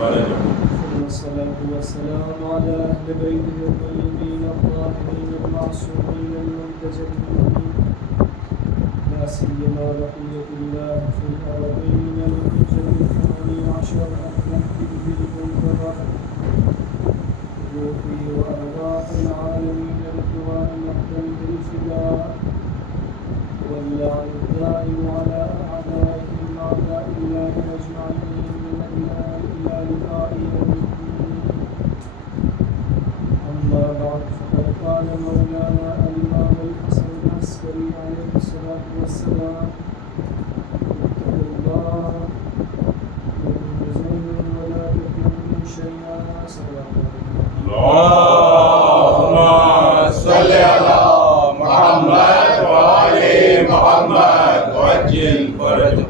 فرجهم. ثم الصلاة والسلام على أهل بيته الطيبين الطاهرين المعصومين المنتجبين، لا سيما بقية الله في الأرضين الحجة الثاني عشر المهدي المنتظر، روحي وأرواح العالمين رضوان مقدمه الفداء، واللعن الدائم على أعدائهم أعداء الله أجمعين من الآن إلى لقاء يوم الدين. أما بعد، فقد قال مولانا الإمام الحسن العسكري عليه الصلاة والسلام: اتقوا الله من زين ولا تكونوا شيئا. صلى اللهم صل على محمد وآل محمد وعجل فرجهم.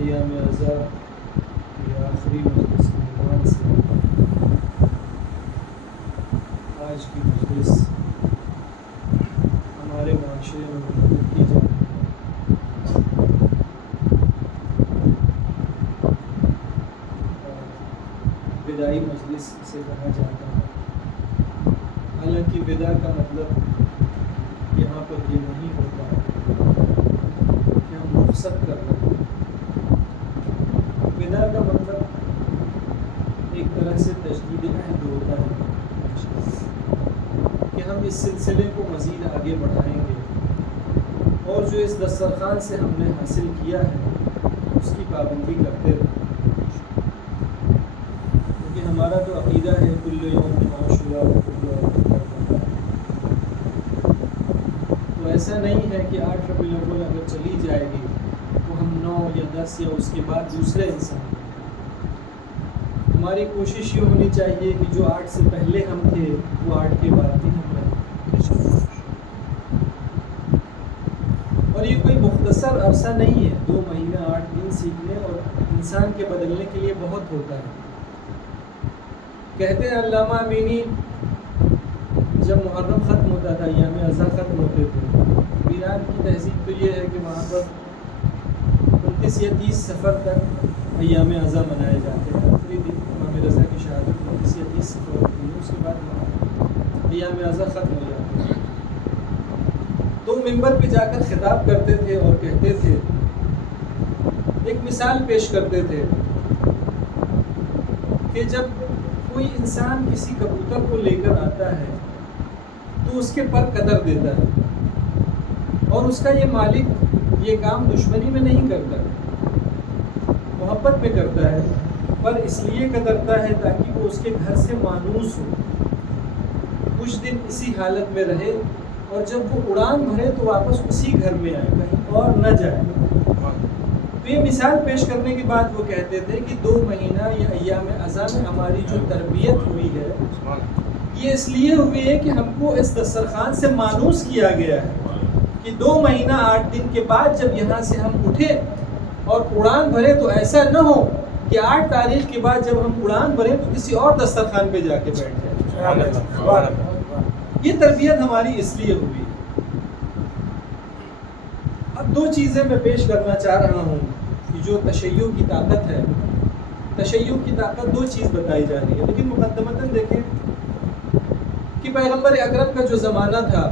ایام اعزاء کی آخری مجلس کے عنوان سے آج کی مجلس ہمارے معاشرے میں منعقد کی جا رہی ہے. وداعی مجلس اسے کہا جاتا ہے. حالانکہ ودا کا مطلب یہاں پر یہ نہیں ہوتا کہ ہم رخصت کر رہے ہیں. ودا کا مطلب ایک طرح سے تجدید عہد ہوتا ہے کہ ہم اس سلسلے کو مزید آگے بڑھائیں گے اور جو اس دسترخوان سے ہم نے حاصل کیا ہے اس کی پابندی کرتے رہیں. کیونکہ ہمارا تو عقیدہ ہے کل یوم عاشورا و کل یوم کربلا. تو ایسا نہیں ہے کہ 8 ربیع الاول اگر چلی جائے گی تو ہم 9 یا 10 یا اس کے بعد دوسرے انسان. ہماری کوشش یہ ہونی چاہیے کہ جو 8 سے پہلے ہم تھے وہ 8 کے بعد بھی ہم رہیں. اور یہ کوئی مختصر عرصہ نہیں ہے. 2 مہینہ 8 دن سیکھنے اور انسان کے بدلنے کے لیے بہت ہوتا ہے. کہتے ہیں علامہ امینی جب محرم ختم ہوتا تھا، ایام اضحیٰ ختم ہوتے تھے، ایران کی تہذیب تو یہ ہے کہ وہاں پر 29 یا 30 سفر تک ایام اضحیٰ منائے جاتے ہیں. آخری دن امام رضا کی شہادت 29 یا 30 سفر ہوتی ہے، اس کے بعد ایام اضحیٰ ختم ہو جاتے ہیں. تو ممبر پہ جا کر خطاب کرتے تھے اور کہتے تھے، ایک مثال پیش کرتے تھے کہ جب کوئی انسان کسی کبوتر کو لے کر آتا ہے تو اس کے پر قدر دیتا ہے، اور اس کا یہ مالک یہ کام دشمنی میں نہیں کرتا، محبت میں کرتا ہے، پر اس لیے قدرتا ہے تاکہ وہ اس کے گھر سے مانوس ہو، کچھ دن اسی حالت میں رہے، اور جب وہ اڑان بھرے تو واپس اسی گھر میں آئے، کہیں اور نہ جائے. تو یہ مثال پیش کرنے کے بعد وہ کہتے تھے کہ 2 مہینہ یا ایام اضحیٰ میں ہماری جو تربیت ہوئی ہے یہ اس لیے ہوئی ہے کہ ہم کو اس دسترخوان سے مانوس کیا گیا ہے کہ 2 مہینہ 8 دن کے بعد جب یہاں سے ہم اٹھے اور اڑان بھرے تو ایسا نہ ہو کہ 8 تاریخ کے بعد جب ہم اڑان بھرے تو کسی اور دسترخوان پہ جا کے بیٹھ جائیں. یہ تربیت ہماری اس لیے ہوئی. اب 2 چیزیں میں پیش کرنا چاہ رہا ہوں کہ جو تشیع کی طاقت ہے. تشیع کی طاقت 2 چیز بتائی جا رہی ہے، لیکن مقدمتاً دیکھیں کہ پیغمبر اکرم کا جو زمانہ تھا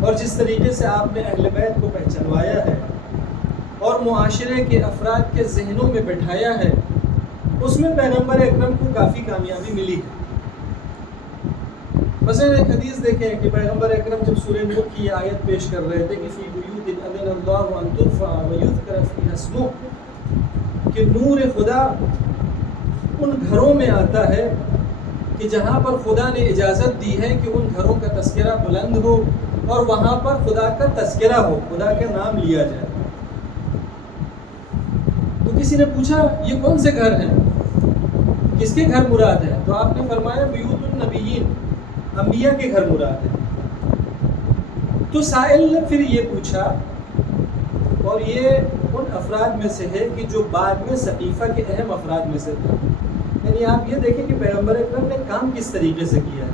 اور جس طریقے سے آپ نے اہل بیت کو پہچنوایا ہے اور معاشرے کے افراد کے ذہنوں میں بٹھایا ہے، اس میں پیغمبر اکرم کو کافی کامیابی ملی ہے. مثلا ایک حدیث دیکھیں کہ پیغمبر اکرم جب سورہ نور کی یہ آیت پیش کر رہے تھے کہ فی بیوت اذن اللہ ان ترفع ویذکر فیہا اسمہ، کہ نور خدا ان گھروں میں آتا ہے کہ جہاں پر خدا نے اجازت دی ہے کہ ان گھروں کا تذکرہ بلند ہو اور وہاں پر خدا کا تذکرہ ہو، خدا کا نام لیا جائے. تو کسی نے پوچھا یہ کون سے گھر ہیں، کس کے گھر مراد ہے؟ تو آپ نے فرمایا بیوت النبیین، انبیاء کے گھر مراد ہے. تو سائل نے پھر یہ پوچھا، اور یہ ان افراد میں سے ہے کہ جو بعد میں ثقیفہ کے اہم افراد میں سے تھے. یعنی آپ یہ دیکھیں کہ پیغمبر اکرم نے کام کس طریقے سے کیا ہے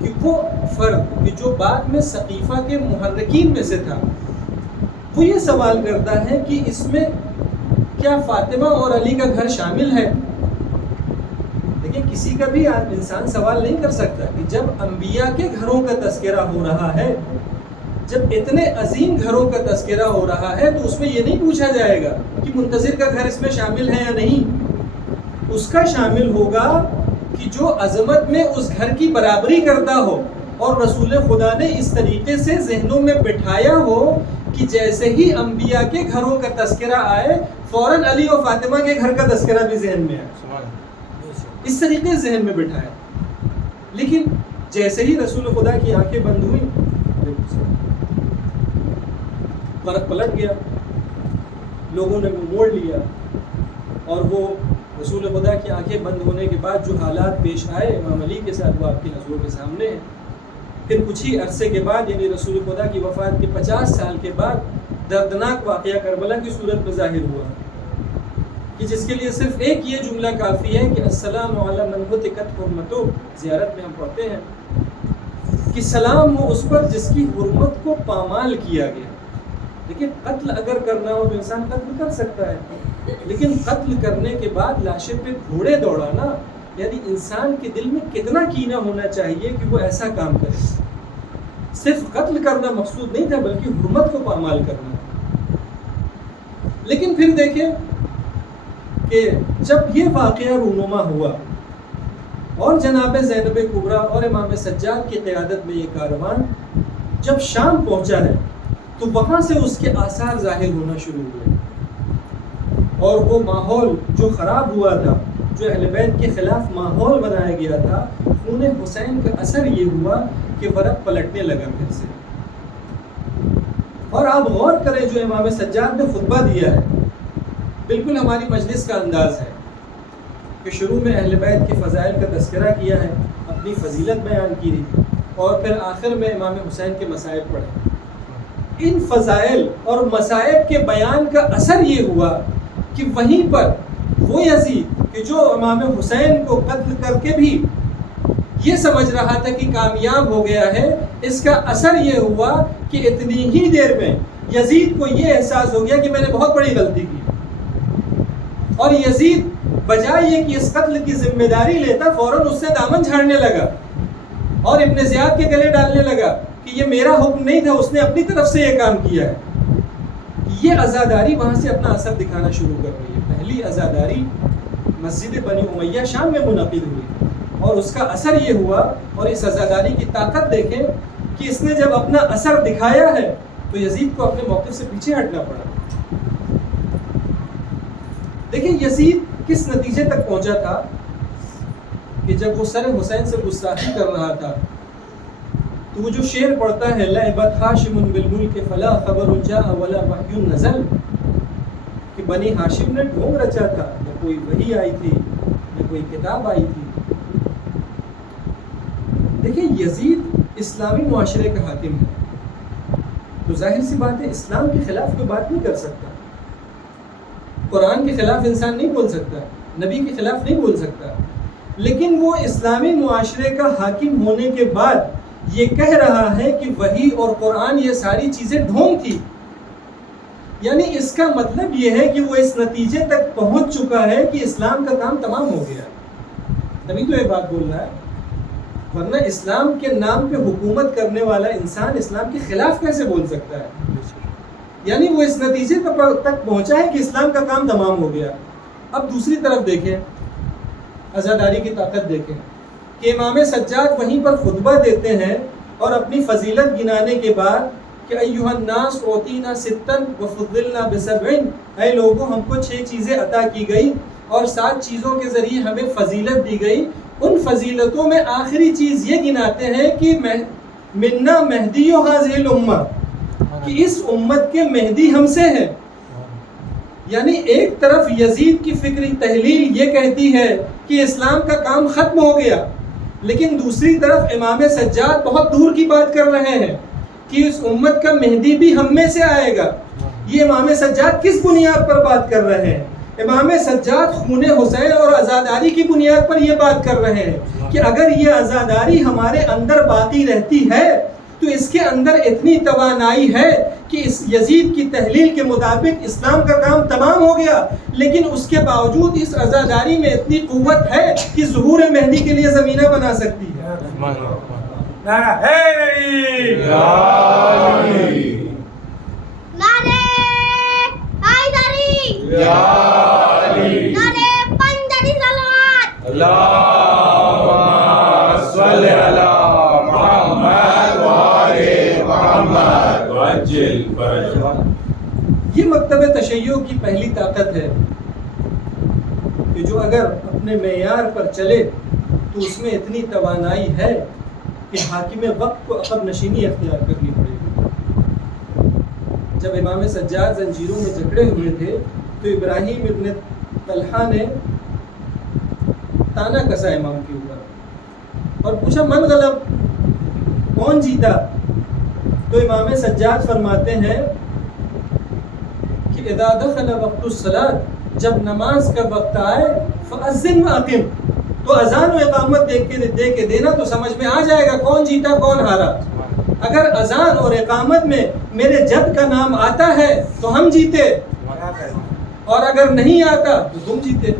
کہ وہ فرد کہ جو بعد میں ثقیفہ کے محرکین میں سے تھا، وہ یہ سوال کرتا ہے کہ اس میں کیا فاطمہ اور علی کا گھر شامل ہے؟ دیکھیں کسی کا بھی انسان سوال نہیں کر سکتا کہ جب انبیاء کے گھروں کا تذکرہ ہو رہا ہے، جب اتنے عظیم گھروں کا تذکرہ ہو رہا ہے، تو اس میں یہ نہیں پوچھا جائے گا کہ منتظر کا گھر اس میں شامل ہے یا نہیں۔ اس کا شامل ہوگا کہ جو عظمت میں اس گھر کی برابری کرتا ہو، اور رسول خدا نے اس طریقے سے ذہنوں میں بٹھایا ہو کہ جیسے ہی انبیاء کے گھروں کا تذکرہ آئے فوراً علی اور فاطمہ کے گھر کا تذکرہ بھی ذہن میں آئے، اس طریقے سے ذہن میں بٹھایا۔ لیکن جیسے ہی رسول خدا کی آنکھیں بند ہوئی، فرق پلٹ گیا، لوگوں نے منہ موڑ لیا، اور وہ رسول خدا کی آنکھیں بند ہونے کے بعد جو حالات پیش آئے امام علی کے ساتھ وہ آپ کی نظروں کے سامنے ہیں۔ پھر کچھ ہی عرصے کے بعد، یعنی رسول خدا کی وفات کے 50 سال کے بعد، دردناک واقعہ کربلا کی صورت میں ظاہر ہوا کہ جس کے لیے صرف ایک یہ جملہ کافی ہے کہ السلام علی من ہتکت حرمتہ، زیارت میں ہم پڑھتے ہیں کہ سلام ہو اس پر جس کی حرمت کو پامال کیا گیا۔ لیکن قتل اگر کرنا ہو تو انسان قتل کر سکتا ہے، لیکن قتل کرنے کے بعد لاشیں پہ گھوڑے دوڑانا، یعنی انسان کے دل میں کتنا کینہ ہونا چاہیے کہ وہ ایسا کام کرے۔ صرف قتل کرنا مقصود نہیں تھا بلکہ حرمت کو پامال کرنا تھا۔ لیکن پھر دیکھیں کہ جب یہ واقعہ رونما ہوا اور جناب زینب کبریٰ اور امام سجاد کی قیادت میں یہ کاروان جب شام پہنچا ہے تو وہاں سے اس کے آثار ظاہر ہونا شروع ہوئے، اور وہ ماحول جو خراب ہوا تھا، جو اہل بیت کے خلاف ماحول بنایا گیا تھا، خون حسین کا اثر یہ ہوا کہ ورق پلٹنے لگا پھر سے۔ اور آپ غور کریں جو امام سجاد نے خطبہ دیا ہے، بالکل ہماری مجلس کا انداز ہے کہ شروع میں اہل بیت کے فضائل کا تذکرہ کیا ہے، اپنی فضیلت بیان کی، اور پھر آخر میں امام حسین کے مصائب پڑھے۔ ان فضائل اور مصائب کے بیان کا اثر یہ ہوا کہ وہیں پر وہ یزید کہ جو امام حسین کو قتل کر کے بھی یہ سمجھ رہا تھا کہ کامیاب ہو گیا ہے، اس کا اثر یہ ہوا کہ اتنی ہی دیر میں یزید کو یہ احساس ہو گیا کہ میں نے بہت بڑی غلطی کی، اور یزید بجائے یہ کہ اس قتل کی ذمہ داری لیتا، فوراً اس سے دامن جھاڑنے لگا اور ابن زیاد کے گلے ڈالنے لگا کہ یہ میرا حکم نہیں تھا، اس نے اپنی طرف سے یہ کام کیا ہے۔ یہ عزاداری وہاں سے اپنا اثر دکھانا شروع کر رہی ہے۔ پہلی عزاداری مسجد بنی امیہ شام میں منعقد ہوئی، اور اس کا اثر یہ ہوا، اور اس عزاداری کی طاقت دیکھیں کہ اس نے جب اپنا اثر دکھایا ہے تو یزید کو اپنے موقف سے پیچھے ہٹنا پڑا۔ دیکھیں یزید کس نتیجے تک پہنچا تھا کہ جب وہ سر حسین سے گستاخی کر رہا تھا تو وہ جو شعر پڑھتا ہے لعبت ہاشم بالملک فلا خبر جاء ولا وحی نزل، کہ بنی ہاشم نے ڈھونگ رچا تھا، نہ کوئی وحی آئی تھی نہ کوئی کتاب آئی تھی۔ دیکھیں یزید اسلامی معاشرے کا حاکم ہے، تو ظاہر سی بات ہے اسلام کے خلاف کوئی بات نہیں کر سکتا، قرآن کے خلاف انسان نہیں بول سکتا، نبی کے خلاف نہیں بول سکتا، لیکن وہ اسلامی معاشرے کا حاکم ہونے کے بعد یہ کہہ رہا ہے کہ وحی اور قرآن یہ ساری چیزیں ڈھونگ تھی، یعنی اس کا مطلب یہ ہے کہ وہ اس نتیجے تک پہنچ چکا ہے کہ اسلام کا کام تمام ہو گیا، تبھی تو یہ بات بول رہا ہے، ورنہ اسلام کے نام پہ حکومت کرنے والا انسان اسلام کے خلاف کیسے بول سکتا ہے؟ یعنی وہ اس نتیجے تک پہنچا ہے کہ اسلام کا کام تمام ہو گیا۔ اب دوسری طرف دیکھیں، عزاداری کی طاقت دیکھیں کہ امام سجاد وہیں پر خطبہ دیتے ہیں اور اپنی فضیلت گنانے کے بعد کہ ایھا الناس اوتینا ستن وفضلنا بسبع، اے لوگوں ہم کو 6 چیزیں عطا کی گئی اور 7 چیزوں کے ذریعے ہمیں فضیلت دی گئی۔ ان فضیلتوں میں آخری چیز یہ گناتے ہیں کہ منا مہدی ھذہ الامہ، کہ اس امت کے مہدی ہم سے ہیں۔ یعنی ایک طرف یزید کی فکری تحلیل یہ کہتی ہے کہ اسلام کا کام ختم ہو گیا، لیکن دوسری طرف امام سجاد بہت دور کی بات کر رہے ہیں کہ اس امت کا مہدی بھی ہم میں سے آئے گا۔ یہ امام سجاد کس بنیاد پر بات کر رہے ہیں؟ امام سجاد خون حسین اور عزاداری کی بنیاد پر یہ بات کر رہے ہیں کہ اگر یہ عزاداری ہمارے اندر باقی رہتی ہے تو اس کے اندر اتنی توانائی ہے کہ اس یزید کی تحلیل کے مطابق اسلام کا کام تمام ہو گیا، لیکن اس کے باوجود اس عزاداری میں اتنی قوت ہے کہ ظہور مہدی کے لیے زمینہ بنا سکتی ہے۔ نعرہ حیدری، نعرہ حیدری، نعرہ پنجابی صلوات، اللہم صلی علی محمد وآل محمد وعجل فرجہ۔ یہ مکتب تشیع کی پہلی طاقت ہے کہ جو اگر اپنے معیار پر چلے تو اس میں اتنی توانائی ہے کہ حاکم وقت کو عقب نشینی اختیار کرنی پڑے گی۔ جب امام سجاد زنجیروں میں جکڑے ہوئے تھے تو ابراہیم ابن طلحہ نے تانا کسا امام کے اوپر اور پوچھا من غلب، کون جیتا؟ تو امام سجاد فرماتے ہیں کہ اذا دخل وقت الصلاۃ، جب نماز کا وقت آئے فاذن واقم، تو اذان و اقامت دے کے دینا تو سمجھ میں آ جائے گا کون جیتا کون ہارا۔ اگر اذان اور اقامت میں میرے جد کا نام آتا ہے تو ہم جیتے، اور اگر نہیں آتا تو تم جیتے۔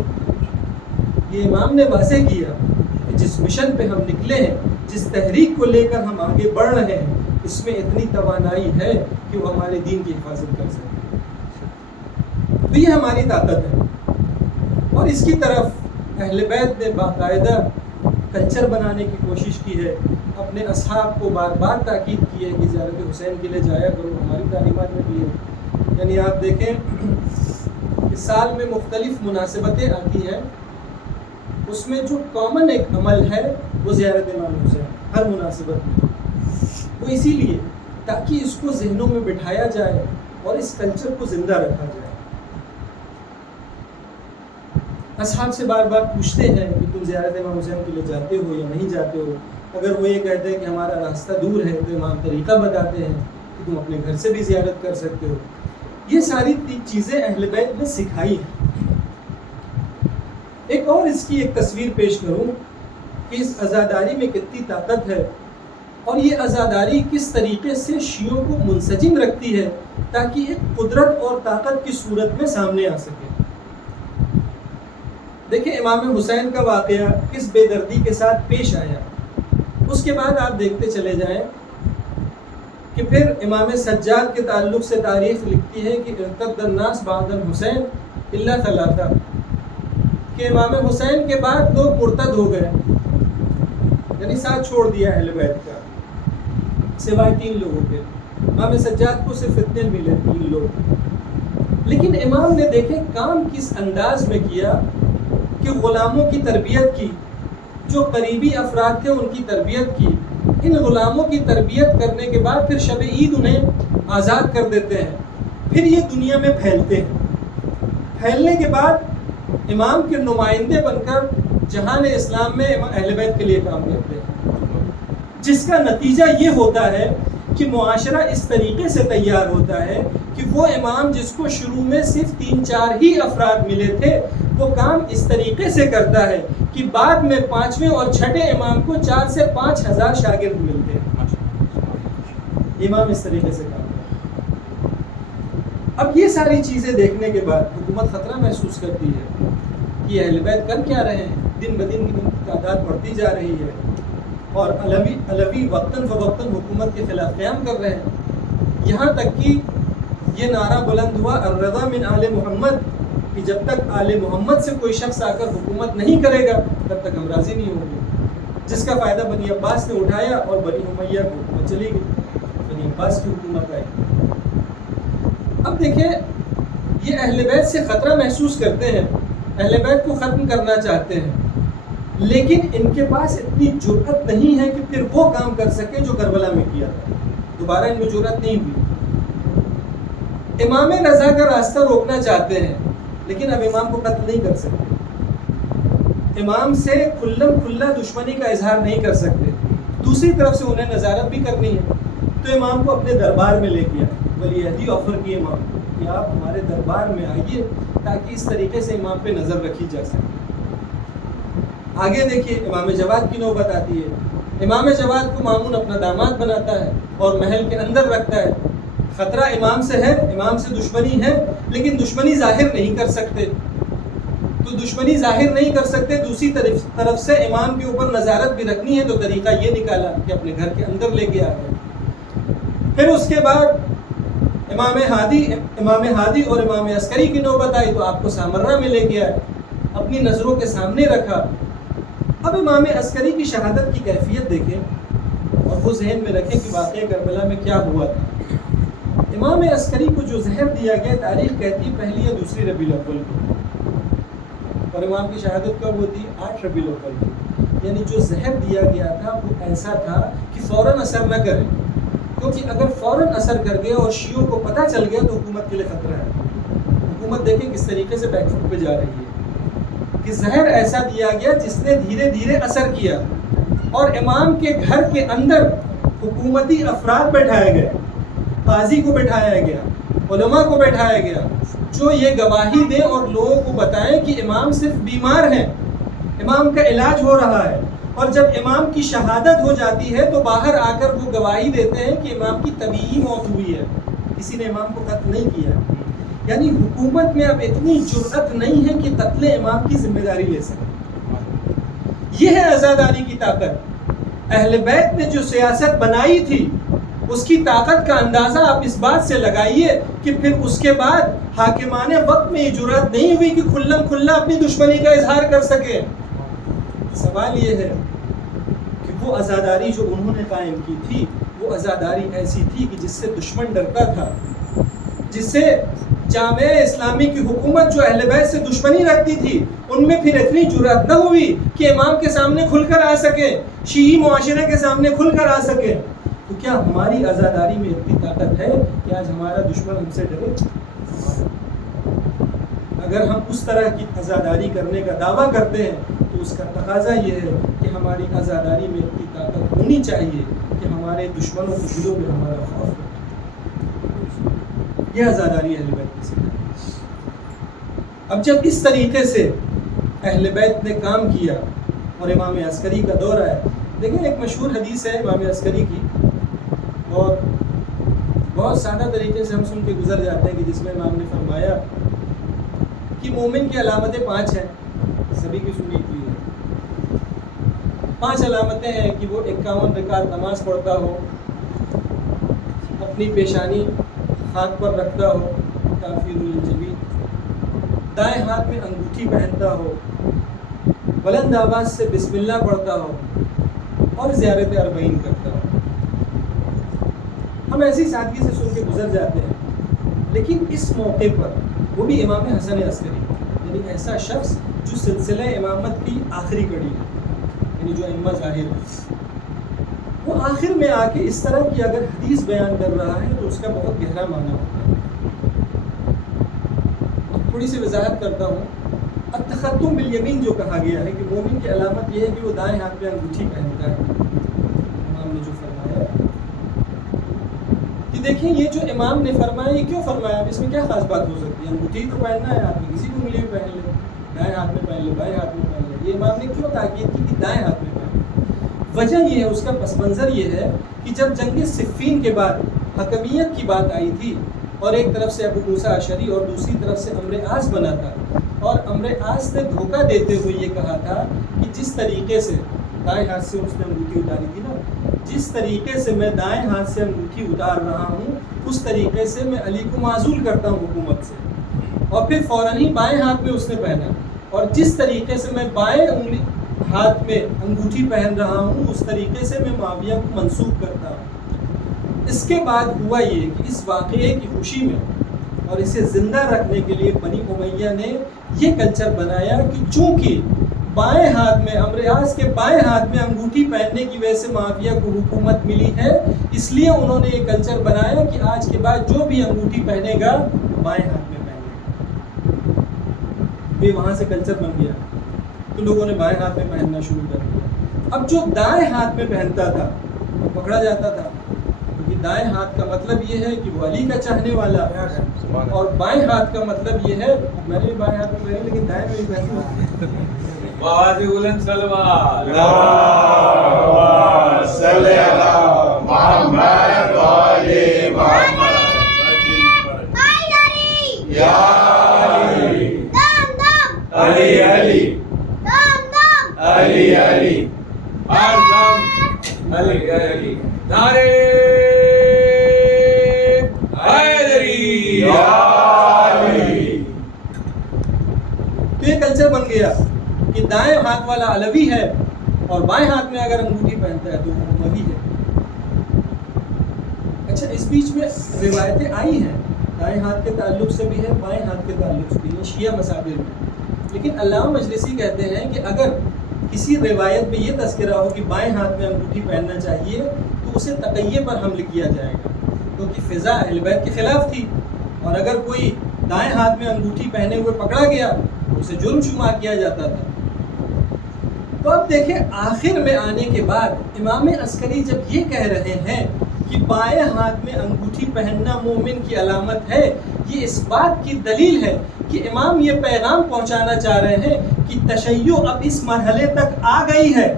یہ امام نے واضح کیا کہ جس مشن پہ ہم نکلے ہیں، جس تحریک کو لے کر ہم آگے بڑھ رہے ہیں، اس میں اتنی توانائی ہے کہ وہ ہمارے دین کی حفاظت کر سکے۔ تو یہ ہماری طاقت ہے، اور اس کی طرف اہل بیت نے باقاعدہ کلچر بنانے کی کوشش کی ہے، اپنے اصحاب کو بار بار تاکید کی ہے کہ زیارت حسین کے لیے جایا کرو، ہماری تعلیمات میں بھی ہے۔ یعنی آپ دیکھیں کہ سال میں مختلف مناسبتیں آتی ہیں، اس میں جو کامن ایک عمل ہے وہ زیارت امام حسین ہر مناسبت میں، وہ اسی لیے تاکہ اس کو ذہنوں میں بٹھایا جائے اور اس کلچر کو زندہ رکھا جائے۔ اصحاب سے بار بار پوچھتے ہیں کہ تم زیارت امام حسین کے لیے جاتے ہو یا نہیں جاتے ہو؟ اگر وہ یہ کہتے ہیں کہ ہمارا راستہ دور ہے تو امام طریقہ بتاتے ہیں کہ تم اپنے گھر سے بھی زیارت کر سکتے ہو۔ یہ ساری چیزیں اہل بیت نے سکھائی ہیں۔ ایک اور اس کی ایک تصویر پیش کروں کہ اس عزاداری میں کتنی طاقت ہے، اور یہ عزاداری کس طریقے سے شیعوں کو منسجم رکھتی ہے تاکہ ایک قدرت اور طاقت کی صورت میں سامنے آ سکے۔ دیکھیں امام حسین کا واقعہ کس بے دردی کے ساتھ پیش آیا، اس کے بعد آپ دیکھتے چلے جائیں کہ پھر امام سجاد کے تعلق سے تاریخ لکھتی ہے کہ ارتد الناس بعد الحسین الا ثلاثہ، کہ امام حسین کے بعد لوگ مرتد ہو گئے، یعنی ساتھ چھوڑ دیا اہل بیت کا، سوائے 3 لوگوں کے۔ امام سجاد کو صرف اتنے ملے 3 لوگ، لیکن امام نے دیکھے کام کس انداز میں کیا کہ غلاموں کی تربیت کی، جو قریبی افراد تھے ان کی تربیت کی، ان غلاموں کی تربیت کرنے کے بعد پھر شب عید انہیں آزاد کر دیتے ہیں، پھر یہ دنیا میں پھیلتے ہیں۔ پھیلنے کے بعد امام کے نمائندے بن کر جہان اسلام میں اہل بیت کے لیے کام کرتے ہیں، جس کا نتیجہ یہ ہوتا ہے کہ معاشرہ اس طریقے سے تیار ہوتا ہے کہ وہ امام جس کو شروع میں صرف 3-4 ہی افراد ملے تھے، وہ کام اس طریقے سے کرتا ہے کہ بعد میں 5ویں اور 6ٹھے امام کو 4 سے 5 ہزار شاگرد ملتے ہیں۔ امام اس طریقے سے کام کرتا ہے۔ اب یہ ساری چیزیں دیکھنے کے بعد حکومت خطرہ محسوس کرتی ہے کہ اہل بیت کر کیا رہے ہیں، دن بدن کی تعداد بڑھتی جا رہی ہے، اور علوی وقتاً فوقتاً حکومت کے خلاف قیام کر رہے ہیں، یہاں تک کہ یہ نعرہ بلند ہوا الرضا من آل محمد، کہ جب تک آل محمد سے کوئی شخص آ کر حکومت نہیں کرے گا تب تک ہم راضی نہیں ہوں گے، جس کا فائدہ بنی عباس نے اٹھایا اور بنی امیہ کی حکومت چلی گئی، بنی عباس کی حکومت آئی۔ اب دیکھیں یہ اہل بیت سے خطرہ محسوس کرتے ہیں، اہل بیت کو ختم کرنا چاہتے ہیں، لیکن ان کے پاس اتنی جرأت نہیں ہے کہ پھر وہ کام کر سکیں جو کربلا میں کیا تھا، دوبارہ ان میں جرأت نہیں ہوئی۔ امام رضا کا راستہ روکنا چاہتے ہیں، لیکن اب امام کو قتل نہیں کر سکتے، امام سے کھلم کھلا دشمنی کا اظہار نہیں کر سکتے، دوسری طرف سے انہیں نظارت بھی کرنی ہے، تو امام کو اپنے دربار میں لے گیا، ولی عہدی آفر کی امام کہ آپ ہمارے دربار میں آئیے تاکہ اس طریقے سے امام پہ نظر رکھی جا سکے۔ آگے دیکھیے امام جواد کی نوبت آتی ہے امام جواد کو مامون اپنا داماد بناتا ہے اور محل کے اندر رکھتا ہے. خطرہ امام سے ہے, امام سے دشمنی ہے, لیکن دشمنی ظاہر نہیں کر سکتے. تو دشمنی ظاہر نہیں کر سکتے, دوسری طرف سے امام کے اوپر نظارت بھی رکھنی ہے, تو طریقہ یہ نکالا کہ اپنے گھر کے اندر لے کے آ گئے. پھر اس کے بعد امام ہادی اور امام عسکری کی نوبت آئی تو آپ کو سامرہ میں لے کے آئے, اپنی نظروں کے سامنے رکھا. اب امام عسکری کی شہادت کی کیفیت دیکھیں اور وہ ذہن میں رکھیں کہ واقعہ کربلا میں کیا ہوا تھا. امام عسکری کو جو زہر دیا گیا, تاریخ کہتی ہے پہلی یا دوسری ربیع الاول کو, اور امام کی شہادت کب ہوتی 8 ربیع الاول کو. یعنی جو زہر دیا گیا تھا وہ ایسا تھا کہ فوراً اثر نہ کرے, کیونکہ اگر فوراً اثر کر گیا اور شیعوں کو پتہ چل گیا تو حکومت کے لیے خطرہ ہے. حکومت دیکھیں کس طریقے سے بیک فٹ پہ جا رہی ہے کہ زہر ایسا دیا گیا جس نے دھیرے دھیرے اثر کیا, اور امام کے گھر کے اندر حکومتی افراد بٹھائے گئے, قاضی کو بٹھایا گیا, علماء کو بٹھایا گیا, جو یہ گواہی دیں اور لوگوں کو بتائیں کہ امام صرف بیمار ہیں, امام کا علاج ہو رہا ہے. اور جب امام کی شہادت ہو جاتی ہے تو باہر آ کر وہ گواہی دیتے ہیں کہ امام کی طبیعی موت ہوئی ہے, کسی نے امام کو قتل نہیں کیا. یعنی حکومت میں اب اتنی جرأت نہیں ہے کہ قتل امام کی ذمہ داری لے سکے. یہ ہے عزاداری کی طاقت. اہل بیت نے جو سیاست بنائی تھی اس کی طاقت کا اندازہ آپ اس بات سے لگائیے کہ پھر اس کے بعد حاکمان وقت میں یہ جرأت نہیں ہوئی کہ کھلم کھلا اپنی دشمنی کا اظہار کر سکے. سوال یہ ہے کہ وہ عزاداری جو انہوں نے قائم کی تھی وہ عزاداری ایسی تھی کہ جس سے دشمن ڈرتا تھا, جس سے جامعہ اسلامی کی حکومت جو اہل بیت سے دشمنی رکھتی تھی ان میں پھر اتنی جرأت نہ ہوئی کہ امام کے سامنے کھل کر آ سکے, شیعی معاشرے کے سامنے کھل کر آ سکے. تو کیا ہماری عزاداری میں اتنی طاقت ہے کہ آج ہمارا دشمن ہم سے ڈرے؟ اگر ہم اس طرح کی عزاداری کرنے کا دعویٰ کرتے ہیں تو اس کا تقاضا یہ ہے کہ ہماری عزاداری میں اتنی طاقت ہونی چاہیے کہ ہمارے دشمنوں کے دلوں میں ہمارا خوف ہو. یہ عزاداری اہل بیت کی سکھائی. اب جب اس طریقے سے اہل بیت نے کام کیا اور امام عسکری کا دور آیا, دیکھیں ایک مشہور حدیث ہے امام عسکری کی اور بہت سادہ طریقے سے ہم سن کے گزر جاتے ہیں کہ جس میں امام نے فرمایا کہ مومن کی علامتیں 5 ہیں, سبھی کی سنی ہوئی ہے. 5 علامتیں ہیں کہ وہ 51 رکعت نماز پڑھتا ہو, اپنی پیشانی ہاتھ پر رکھتا ہو کافر الجبین, دائیں ہاتھ میں انگوٹھی پہنتا ہو, بلند آواز سے بسم اللہ پڑھتا ہو اور زیارت اربعین کرتا ہو. ہم ایسی سادگی سے سن کے گزر جاتے ہیں, لیکن اس موقع پر وہ بھی امام حسن عسکری, یعنی ایسا شخص جو سلسلہ امامت کی آخری کڑی ہے, یعنی جو ائمہ ظاہر ہے, وہ آخر میں آ کے اس طرح کی اگر حدیث بیان کر رہا ہے تو اس کا بہت گہرا معنی ہوتا ہے. تھوڑی سی وضاحت کرتا ہوں. التختم بالیمین جو کہا گیا ہے کہ مومن کی علامت یہ ہے کہ وہ دائیں ہاتھ میں انگوٹھی پہنتا ہے. امام نے جو فرمایا کہ دیکھیں یہ جو امام نے فرمایا یہ کیوں فرمایا, اب اس میں کیا خاص بات ہو سکتی ہے؟ انگوٹھی تو پہننا ہے ہاتھ میں, کسی کو ملی بھی پہن لے, دائیں ہاتھ میں پہن لے, بائیں ہاتھ میں پہن لے. یہ امام نے کیوں تاکید کی کہ دائیں ہاتھ میں پہن لے؟ وجہ یہ ہے, اس کا پس منظر یہ ہے کہ جب جنگ صفین کے بعد حکمیت کی بات آئی تھی اور ایک طرف سے ابو موسیٰ اشعری اور دوسری طرف سے عمرو عاص بنا تھا, اور عمرو عاص نے دھوکہ دیتے ہوئے یہ کہا تھا کہ جس طریقے سے دائیں ہاتھ سے اس نے انگوٹھی اتاری تھی نا, جس طریقے سے میں دائیں ہاتھ سے انگوٹھی اتار رہا ہوں اس طریقے سے میں علی کو معزول کرتا ہوں حکومت سے. اور پھر فوراً ہی بائیں ہاتھ میں اس نے پہنا, اور جس طریقے سے میں بائیں ہاتھ میں انگوٹھی پہن رہا ہوں اس طریقے سے میں معاویہ کو منسوب کرتا ہوں. اس کے بعد ہوا یہ کہ اس واقعے کی خوشی میں اور اسے زندہ رکھنے کے لیے بنی امیہ نے یہ کلچر بنایا کہ چونکہ بائیں ہاتھ میں عمرو عاص کے بائیں ہاتھ میں انگوٹھی پہننے کی وجہ سے معاویہ کو حکومت ملی ہے, اس لیے انہوں نے یہ کلچر بنایا کہ آج کے بعد جو بھی انگوٹھی پہنے گا بائیں ہاتھ میں پہنے گا. یہ وہاں سے کلچر بن گیا تو لوگوں نے بائیں ہاتھ میں پہننا شروع کر دیا. اب جو دائیں ہاتھ میں پہنتا تھا وہ پکڑا جاتا تھا, کیونکہ دائیں ہاتھ کا مطلب یہ ہے کہ وہ علی کا چاہنے والا, اور بائیں ہاتھ کا مطلب یہ ہے, میں نے بھی بائیں ہاتھ میں پہنے لیکن دائیں میں بھی پہنوں. صلی علی محمد و آل محمد حیدری یا علی دم دم علی علی دم دم علی علی ہر دم علی علی نعرے حیدری یا علی. تو یہ کلچر بن گیا کہ دائیں ہاتھ والا علوی ہے اور بائیں ہاتھ میں اگر انگوٹھی پہنتا ہے تو وہ اموی ہے. اچھا اس بیچ میں روایتیں آئی ہیں دائیں ہاتھ کے تعلق سے بھی ہے بائیں ہاتھ کے تعلق سے بھی ہے شیعہ مصادر میں, لیکن علامہ مجلسی کہتے ہیں کہ اگر کسی روایت میں یہ تذکرہ ہو کہ بائیں ہاتھ میں انگوٹھی پہننا چاہیے تو اسے تقیہ پر حمل کیا جائے گا کیونکہ فضا اہل بیت کے خلاف تھی, اور اگر کوئی دائیں ہاتھ میں انگوٹھی پہنے ہوئے پکڑا گیا تو اسے جرم شمار کیا جاتا تھا. تو اب دیکھیں آخر میں آنے کے بعد امام عسکری جب یہ کہہ رہے ہیں کہ بائیں ہاتھ میں انگوٹھی پہننا مومن کی علامت ہے, یہ اس بات کی دلیل ہے کہ امام یہ پیغام پہنچانا چاہ رہے ہیں کہ تشیع اب اس مرحلے تک آ گئی ہے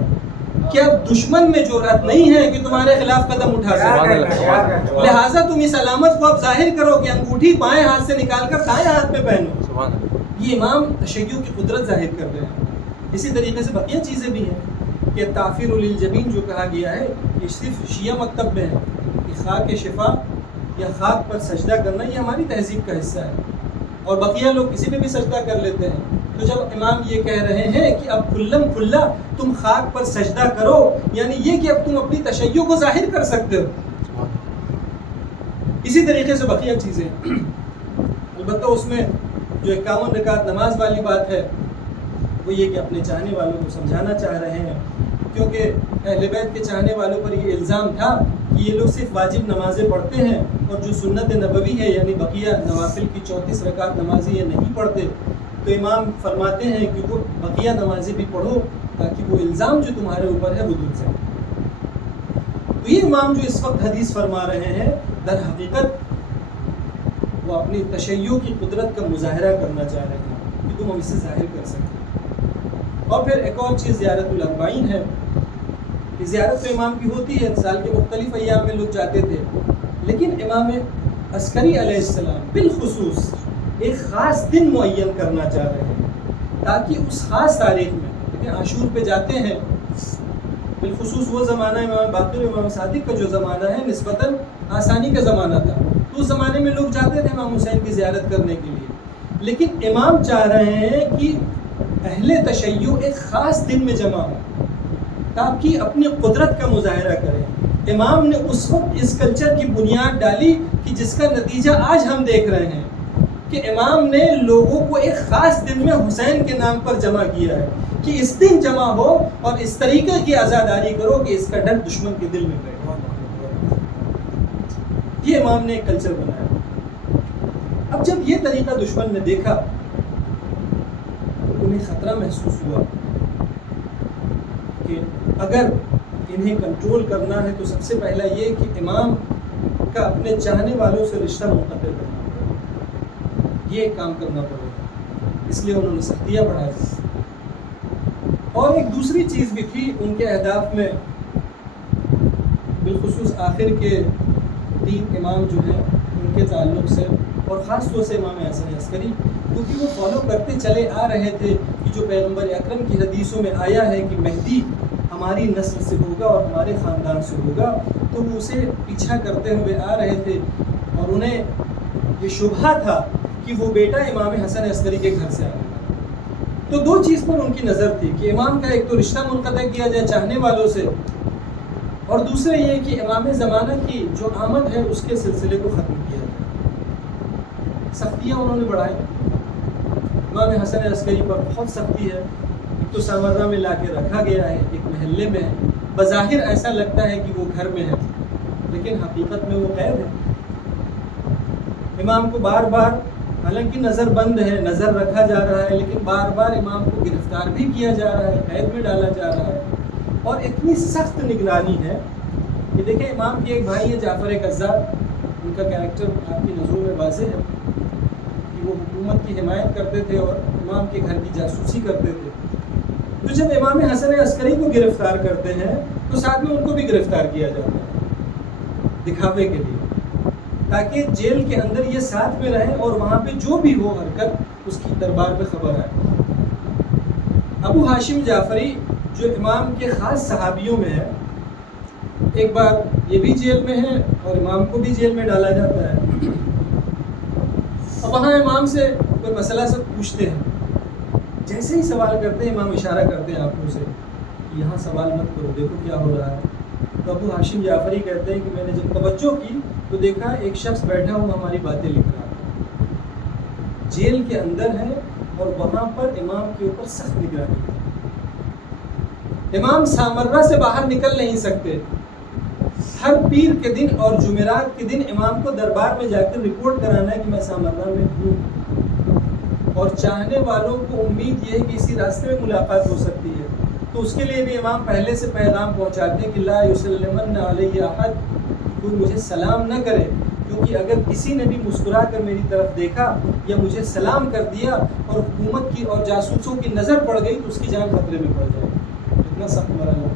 کہ اب دشمن میں جرأت نہیں ہے کہ تمہارے خلاف قدم اٹھا سکے, لہٰذا تم اس علامت کو اب ظاہر کرو کہ انگوٹھی بائیں ہاتھ سے نکال کر دائیں ہاتھ میں پہنو. یہ امام تشیع کی قدرت ظاہر کر رہے ہیں. اسی طریقے سے بقیہ چیزیں بھی ہیں کہ تعفیر للجبین جو کہا گیا ہے یہ صرف شیعہ مکتب میں ہے کہ خاک شفا یا خاک پر سجدہ کرنا یہ ہماری تہذیب کا حصہ ہے, اور بقیہ لوگ کسی پہ بھی سجدہ کر لیتے ہیں. تو جب امام یہ کہہ رہے ہیں کہ اب کھلم کھلا تم خاک پر سجدہ کرو, یعنی یہ کہ اب تم اپنی تشیع کو ظاہر کر سکتے ہو. اسی طریقے سے بقیہ چیزیں البتہ اس میں جو 51 رکعت نماز والی بات ہے وہ یہ کہ اپنے چاہنے والوں کو سمجھانا چاہ رہے ہیں, کیونکہ اہل بیت کے چاہنے والوں پر یہ الزام تھا کہ یہ لوگ صرف واجب نمازیں پڑھتے ہیں اور جو سنت نبوی ہے یعنی بقیہ نوافل کی 34 رکعت نمازیں یہ نہیں پڑھتے. تو امام فرماتے ہیں کہ وہ بقیہ نمازیں بھی پڑھو تاکہ وہ الزام جو تمہارے اوپر ہے وہ دھل سکے. تو یہ امام جو اس وقت حدیث فرما رہے ہیں در حقیقت وہ اپنی تشیع کی قدرت کا مظاہرہ کرنا چاہ رہے ہیں کہ تم اسے ظاہر کر سکتے. اور پھر ایک اور چیز زیارت الاربعین ہے کہ زیارت تو امام کی ہوتی ہے, سال کے مختلف ایام میں لوگ جاتے تھے, لیکن امام عسکری علیہ السلام بالخصوص ایک خاص دن معین کرنا چاہ رہے ہیں تاکہ اس خاص تاریخ میں دیکھیں عاشور پہ جاتے ہیں, بالخصوص وہ زمانہ امام باقر و امام صادق کا جو زمانہ ہے نسبتاً آسانی کا زمانہ تھا, تو اس زمانے میں لوگ جاتے تھے امام حسین کی زیارت کرنے کے لیے. لیکن امام چاہ رہے ہیں کہ اہل تشیع ایک خاص دن میں جمع ہو تاکہ اپنی قدرت کا مظاہرہ کریں. امام نے اس وقت اس کلچر کی بنیاد ڈالی کہ جس کا نتیجہ آج ہم دیکھ رہے ہیں کہ امام نے لوگوں کو ایک خاص دن میں حسین کے نام پر جمع کیا ہے کہ اس دن جمع ہو اور اس طریقے کی عزاداری کرو کہ اس کا ڈر دشمن کے دل میں بیٹھے. یہ امام نے ایک کلچر بنایا. اب جب یہ طریقہ دشمن نے دیکھا انہیں خطرہ محسوس ہوا کہ اگر انہیں کنٹرول کرنا ہے تو سب سے پہلا یہ کہ امام کا اپنے چاہنے والوں سے رشتہ منقطع کرنا پڑے, یہ ایک کام کرنا پڑے گا. اس لیے انہوں نے سختیاں بڑھائی. اور ایک دوسری چیز بھی تھی ان کے اہداف میں, بالخصوص آخر کے 3 امام جو ہیں ان کے تعلق سے, اور خاص طور سے امام حسن عسکری, کیونکہ وہ فالو کرتے چلے آ رہے تھے کہ جو پیغمبر اکرم کی حدیثوں میں آیا ہے کہ مہدی ہماری نسل سے ہوگا اور ہمارے خاندان سے ہوگا, تو وہ اسے پیچھا کرتے ہوئے آ رہے تھے. اور انہیں یہ شبہ تھا کہ وہ بیٹا امام حسن عسکری کے گھر سے آئے گا. تو 2 چیز پر ان کی نظر تھی کہ امام کا ایک تو رشتہ منقطع کیا جائے چاہنے والوں سے, اور دوسرے یہ کہ امام زمانہ کی جو آمد ہے اس کے سلسلے کو ختم کیا جائے. سختیاں انہوں نے بڑھائی. امام حسن عسکری پر بہت سختی ہے. ایک تو سامرہ میں لا کے رکھا گیا ہے, ایک محلے میں ہے, بظاہر ایسا لگتا ہے کہ وہ گھر میں ہے لیکن حقیقت میں وہ قید ہے. امام کو بار بار حالانکہ نظر بند ہے, نظر رکھا جا رہا ہے, لیکن بار بار امام کو گرفتار بھی کیا جا رہا ہے, قید میں ڈالا جا رہا ہے. اور اتنی سخت نگرانی ہے کہ دیکھیں امام کے ایک بھائی ہے جعفر کذاب, ان کا کیریکٹر آپ کی نظروں میں واضح ہے کہ وہ حکومت کی حمایت کرتے تھے اور امام کے گھر کی جاسوسی کرتے تھے. تو جب امام حسن عسکری کو گرفتار کرتے ہیں تو ساتھ میں ان کو بھی گرفتار کیا جاتا ہے دکھاوے کے لیے، تاکہ جیل کے اندر یہ ساتھ میں رہیں اور وہاں پہ جو بھی ہو حرکت اس کی دربار پہ خبر آئے۔ ابو ہاشم جعفری جو امام کے خاص صحابیوں میں ہے، ایک بار یہ بھی جیل میں ہے اور امام کو بھی جیل میں ڈالا جاتا ہے، اور وہاں امام سے کوئی مسئلہ سب پوچھتے ہیں، جیسے ہی سوال کرتے ہیں امام اشارہ کرتے ہیں آنکھوں سے، یہاں سوال مت کرو، دیکھو کیا ہو رہا ہے۔ تو ابو ہاشم جعفری کہتے ہیں کہ میں نے جب توجہ کی تو دیکھا ایک شخص بیٹھا ہوا ہماری باتیں لکھ رہا ہے، جیل کے اندر ہے اور وہاں پر امام کے اوپر سخت نگرانی ہے، امام سامرہ سے باہر نکل نہیں سکتے، ہر پیر کے دن اور جمعرات کے دن امام کو دربار میں جا کر رپورٹ کرانا ہے کہ میں سامرہ میں ہوں، اور چاہنے والوں کو امید یہ ہے کہ اسی راستے میں ملاقات ہو سکتی ہے، تو اس کے لیے بھی امام پہلے سے پیغام پہنچاتے ہیں کہ لا یسلمن علی احد، کوئی مجھے سلام نہ کرے، کیونکہ اگر کسی نے بھی مسکرا کر میری طرف دیکھا یا مجھے سلام کر دیا اور حکومت کی اور جاسوسوں کی نظر پڑ گئی تو اس کی جان خطرے میں پڑ جائے گی۔ اتنا سخت مرحلہ۔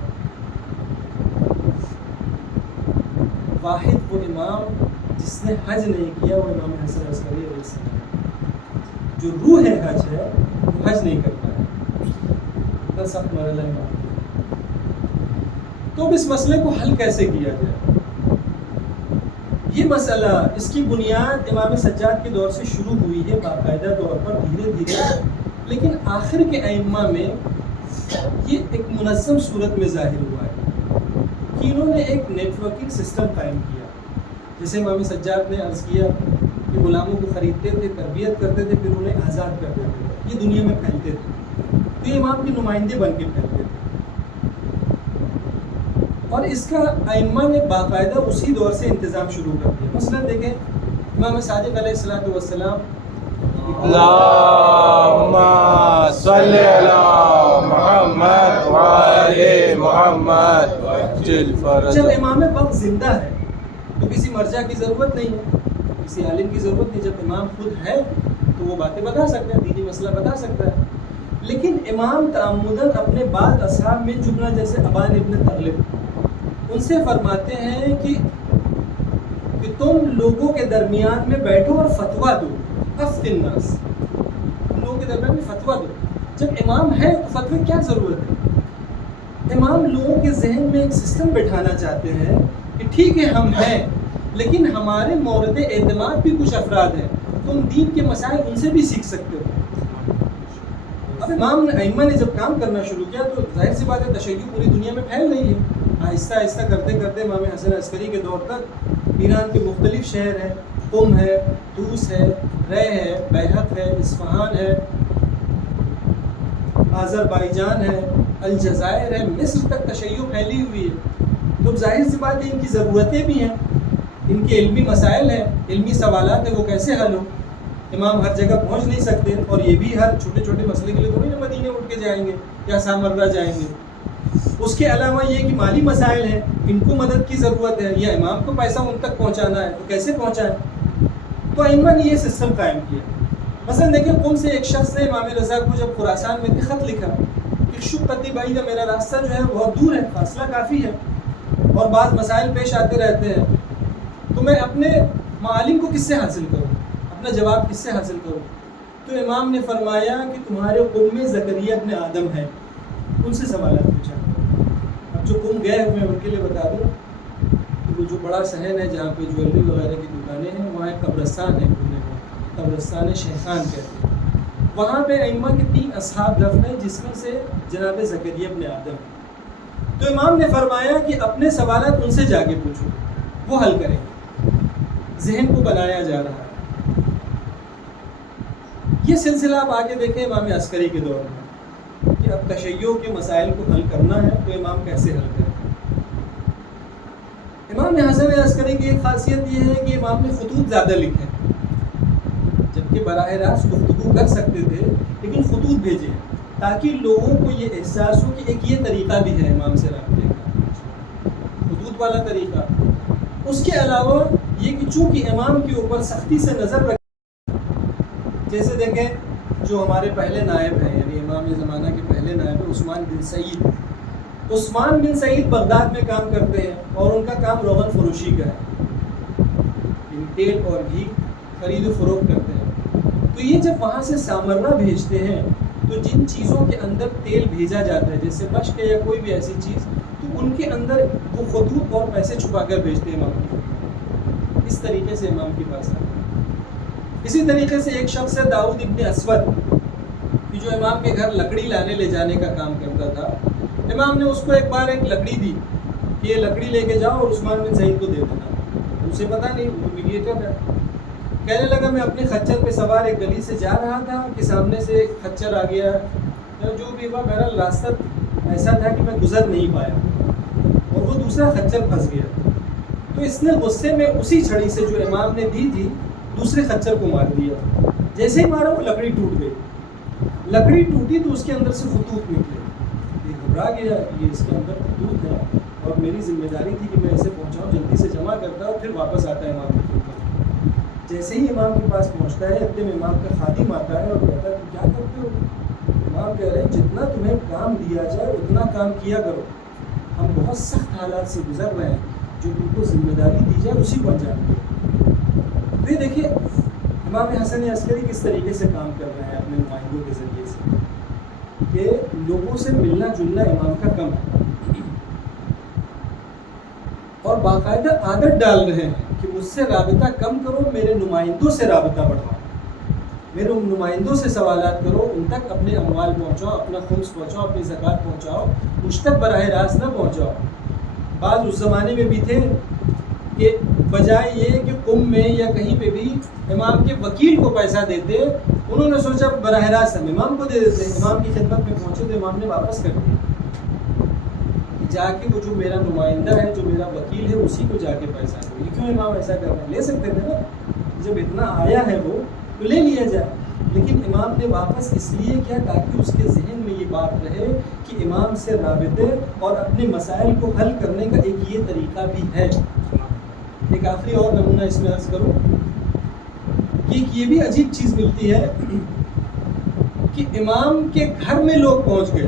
واحد وہ امام جس نے حج نہیں کیا وہ امام حسن عسکری علیہ السلام، جو روح حج ہے وہ حج نہیں کر پایا، اتنا سخت مرحلہ امام۔ تو اب اس مسئلے کو حل کیسے کیا جائے؟ یہ مسئلہ اس کی بنیاد امام سجاد کے دور سے شروع ہوئی ہے باقاعدہ طور پر، دھیرے دھیرے، لیکن آخر کے ائمہ میں یہ ایک منظم صورت میں ظاہر ہوا ہے کہ انہوں نے ایک نیٹ ورکنگ سسٹم قائم کیا۔ جیسے امام سجاد نے عرض کیا کہ غلاموں کو خریدتے تھے، تربیت کرتے تھے، پھر انہیں آزاد کرتے تھے، یہ دنیا میں پھیلتے تھے، تو یہ امام کے نمائندے بن کے پھیلتے تھے، اور اس کا ائمہ نے باقاعدہ اسی دور سے انتظام شروع کر دیا۔ مثلا دیکھیں امام صادق علیہ الصلوۃ والسلام، اللہم صلی علی محمد وعلی محمد وجل فرج۔ جب امام وقت زندہ ہے تو کسی مرجع کی ضرورت نہیں ہے، کسی عالم کی ضرورت نہیں، جب امام خود ہے تو وہ باتیں بتا سکتا ہے، دینی مسئلہ بتا سکتا ہے۔ لیکن امام تعمداً اپنے بعض اصحاب میں جملہ جیسے ابان ابن تغلب ان سے فرماتے ہیں کہ تم لوگوں کے درمیان میں بیٹھو اور فتویٰ دو، افتی الناس، تم لوگوں کے درمیان میں فتویٰ دو۔ جب امام ہے تو فتوے کیا ضرورت ہے؟ امام لوگوں کے ذہن میں ایک سسٹم بٹھانا چاہتے ہیں کہ ٹھیک ہے ہم ہیں، لیکن ہمارے مورد اعتماد بھی کچھ افراد ہیں، تم دین کے مسائل ان سے بھی سیکھ سکتے ہو۔ اب امام ائمہ نے جب کام کرنا شروع کیا تو ظاہر سی بات ہے تشیع پوری دنیا میں پھیل رہی ہے۔ آہستہ آہستہ کرتے کرتے امام حسن عسکری کے دور تک ایران کے مختلف شہر ہیں، قم ہے، طوس ہے، رے ہے، بیہق ہے، اصفہان ہے، آذربائیجان ہے، الجزائر ہے، مصر تک تشیع پھیلی ہوئی ہے۔ تو ظاہر سی بات ہے ان کی ضرورتیں بھی ہیں، ان کے علمی مسائل ہیں، علمی سوالات ہیں، وہ کیسے حل ہو؟ امام ہر جگہ پہنچ نہیں سکتے، اور یہ بھی ہر چھوٹے چھوٹے مسئلے کے لیے تو نہیں مدینے اٹھ کے جائیں گے یا سامرہ جائیں گے۔ اس کے علاوہ یہ کہ مالی مسائل ہیں، ان کو مدد کی ضرورت ہے، یا امام کو پیسہ ان تک پہنچانا ہے تو کیسے پہنچائیں؟ تو ائمہ نے یہ سسٹم قائم کیا۔ مثلا دیکھیں قم سے ایک شخص نے امام رضا کو جب خراسان میں خط لکھا کہ شکتی بھائی کا میرا راستہ جو ہے بہت دور ہے، فاصلہ کافی ہے اور بعض مسائل پیش آتے رہتے ہیں، تو میں اپنے معالم کو کس سے حاصل کروں، اپنا جواب کس سے حاصل کروں؟ تو امام نے فرمایا کہ تمہارے قم میں زکریا ابن آدم ہے، ان سے سوالات پوچھا۔ اب جو قم گئے ہوئے ہیں ان کے لیے بتا دوں کہ وہ جو بڑا صحن ہے جہاں پہ جویلری وغیرہ کی دکانیں ہیں، وہاں ایک قبرستان ہے، قبرستان شیخان کہتے ہیں، وہاں پہ ائمہ کے 3 اصحاب دفن ہیں، جس میں سے جناب زکریا ابن آدم۔ تو امام نے فرمایا کہ اپنے سوالات ان سے جا کے پوچھو، وہ حل کریں گے۔ ذہن کو بنایا جا رہا ہے۔ یہ سلسلہ آپ آگے دیکھیں امام عسکری کے دور میں کہ اب تشیع کے مسائل کو حل کرنا ہے تو امام کیسے حل کریں۔ امام حسن عسکری کی ایک خاصیت یہ ہے کہ امام نے خطوط زیادہ لکھے، جبکہ براہ راست گفتگو کر سکتے تھے، لیکن خطوط بھیجے تاکہ لوگوں کو یہ احساس ہو کہ ایک یہ طریقہ بھی ہے امام سے رابطے کا، خطوط والا طریقہ۔ اس کے علاوہ یہ کہ چونکہ امام کے اوپر سختی سے نظر رکھ، جیسے دیکھیں جو ہمارے پہلے نائب ہیں، یعنی امام زمانہ کے پہلے نائب ہیں، عثمان بن سعید. عثمان بن سعید بغداد میں کام کرتے ہیں اور ان کا کام روغن فروشی کا ہے، تیل اور گھی خرید و فروخت کرتے ہیں. تو یہ جب وہاں سے سامرا بھیجتے ہیں تو جن چیزوں کے اندر تیل بھیجا جاتا ہے جیسے مشق یا کوئی بھی ایسی چیز، تو ان کے اندر وہ خطوط اور پیسے چھپا کر بھیجتے ہیں امام کی. اس طریقے سے امام کے پاس آتے ہیں. اسی طریقے سے ایک شخص ہے داؤد ابن اسود کہ جو امام کے گھر لکڑی لانے لے جانے کا کام کرتا تھا. امام نے اس کو ایک بار ایک لکڑی دی کہ یہ لکڑی لے کے جاؤ اور عثمان بن سعید کو دے دینا. اسے پتہ نہیں، وہ میڈیٹر ہے. کہنے لگا میں اپنے خچر پہ سوار ایک گلی سے جا رہا تھا کہ سامنے سے ایک خچر آ گیا، جو بھی ہوا بہرحال راستہ ایسا تھا کہ میں گزر نہیں پایا اور وہ دوسرا خچر پھنس گیا. تو اس نے غصے میں اسی چھڑی سے جو امام نے دی تھی دوسرے خچر کو مار دیا. جیسے ہی مارا وہ لکڑی ٹوٹ گئی. لکڑی ٹوٹی تو اس کے اندر سے خطوط نکلے. یہ گھبرا گیا، یہ اس کے اندر خطوط ہے اور میری ذمہ داری تھی کہ میں اسے پہنچاؤں، جلدی سے جمع کرتا اور پھر واپس آتا ہے امام کے پاس. جیسے ہی امام کے پاس پہنچتا ہے اتنے میں امام کا خادم آتا ہے اور کہتا ہے تم کیا کرتے ہو؟ امام کہہ رہے ہیں جتنا تمہیں کام دیا جائے اتنا کام کیا کرو، ہم بہت سخت حالات سے گزر رہے ہیں، جو تم کو ذمہ داری دی جائے اسی کو انجام دو. پھر دیکھیے امام حسن عسکری کس طریقے سے کام کر رہے ہیں اپنے نمائندوں کے ذریعے سے کہ لوگوں سے ملنا جلنا امام کا کم ہے اور باقاعدہ عادت ڈال رہے ہیں کہ مجھ سے رابطہ کم کرو، میرے نمائندوں سے رابطہ بڑھاؤ، میرے نمائندوں سے سوالات کرو، ان تک اپنے اموال پہنچاؤ، اپنا خمس پہنچاؤ، اپنی زکوٰۃ پہنچاؤ، مجھ تک براہ راست نہ پہنچاؤ. بعض اس زمانے میں بھی تھے کہ بجائے یہ کہ قم میں یا کہیں پہ بھی امام کے وکیل کو پیسہ دیتے، انہوں نے سوچا براہ راست ہم امام کو دے دیتے. امام کی خدمت میں پہنچے تو امام نے واپس کر دیا، جا کے وہ جو میرا نمائندہ ہے، جو میرا وکیل ہے، اسی کو جا کے پیسہ دو. یہ کیوں امام ایسا کر رہے ہیں؟ لے سکتے تھے نا، جب اتنا آیا ہے وہ تو لے لیا جائے. لیکن امام نے واپس اس لیے کیا تاکہ اس کے ذہن میں یہ بات رہے کہ امام سے رابطے اور اپنے مسائل کو حل کرنے کا ایک یہ طریقہ بھی ہے. ایک آخری اور نمونہ اس میں عرض کروں کہ یہ بھی عجیب چیز ملتی ہے کہ امام کے گھر میں لوگ پہنچ گئے،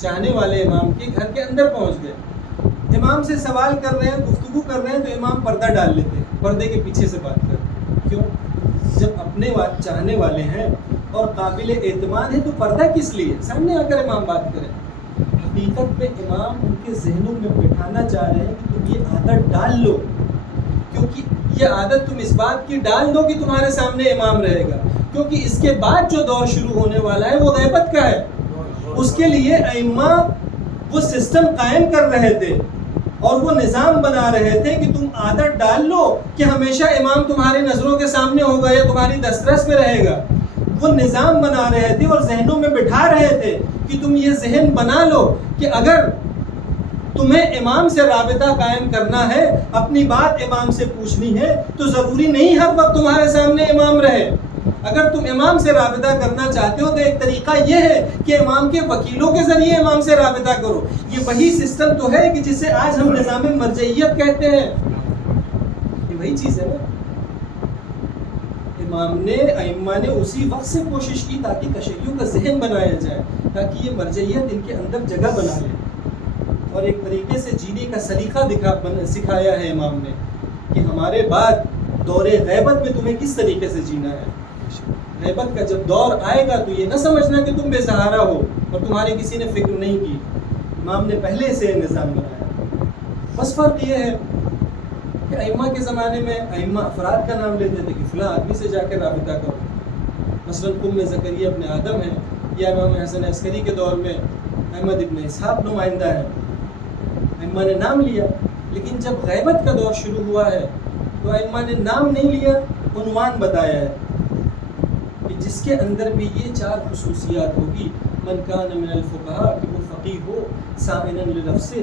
چاہنے والے امام کے گھر کے اندر پہنچ گئے، امام سے سوال کر رہے ہیں، گفتگو کر رہے ہیں تو امام پردہ ڈال لیتے ہیں، پردے کے پیچھے سے بات کرتے ہیں. کیوں؟ جب اپنے چاہنے والے ہیں اور قابل اعتماد ہیں تو پردہ کس لیے؟ سامنے آ کر امام بات کریں. حقیقت میں امام ان کے ذہنوں میں بٹھانا چاہ رہے ہیں کہ تم یہ عادت ڈال لو، کیونکہ یہ عادت تم اس بات کی ڈال دو کہ تمہارے سامنے امام رہے گا، کیونکہ اس کے بعد جو دور شروع ہونے والا ہے وہ غیبت کا ہے. اس کے لیے ائمہ وہ سسٹم قائم کر رہے تھے اور وہ نظام بنا رہے تھے کہ تم عادت ڈال لو کہ ہمیشہ امام تمہاری نظروں کے سامنے ہوگا یا تمہاری دسترس میں رہے گا. وہ نظام بنا رہے تھے اور ذہنوں میں بٹھا رہے تھے کہ تم یہ ذہن بنا لو کہ اگر تمہیں امام سے رابطہ قائم کرنا ہے، اپنی بات امام سے پوچھنی ہے، تو ضروری نہیں ہر وقت تمہارے سامنے امام رہے. اگر تم امام سے رابطہ کرنا چاہتے ہو تو ایک طریقہ یہ ہے کہ امام کے وکیلوں کے ذریعے امام سے رابطہ کرو. یہ وہی سسٹم تو ہے کہ جسے آج ہم نظام مرجعیت کہتے ہیں. یہ وہی چیز ہے نا. ائمہ نے اسی وقت سے کوشش کی تاکہ تشیع کا ذہن بنایا جائے، تاکہ یہ مرجعیت ان کے اندر جگہ بنا لے، اور ایک طریقے سے جینے کا سلیقہ سکھایا ہے امام نے کہ ہمارے بعد دور غیبت میں تمہیں کس طریقے سے جینا ہے. غیبت کا جب دور آئے گا تو یہ نہ سمجھنا کہ تم بے سہارا ہو اور تمہاری کسی نے فکر نہیں کی. امام نے پہلے سے نظام بنایا. بس فرق یہ ہے کہ ائمہ کے زمانے میں ائمہ افراد کا نام لیتے تھے کہ فلاں آدمی سے جا کے رابطہ کرو. مثلاً قم زکریا ابن آدم ہے، یا امام حسن عسکری کے دور میں احمد ابن اسحاق نمائندہ ہے. ائمہ نے نام لیا، لیکن جب غیبت کا دور شروع ہوا ہے تو ائمہ نے نام نہیں لیا، عنوان بتایا ہے کہ جس کے اندر بھی یہ 4 خصوصیات ہوگی. من کان من الفقہاء، کہ وہ فقیہ ہو، سائنا لنفسہ،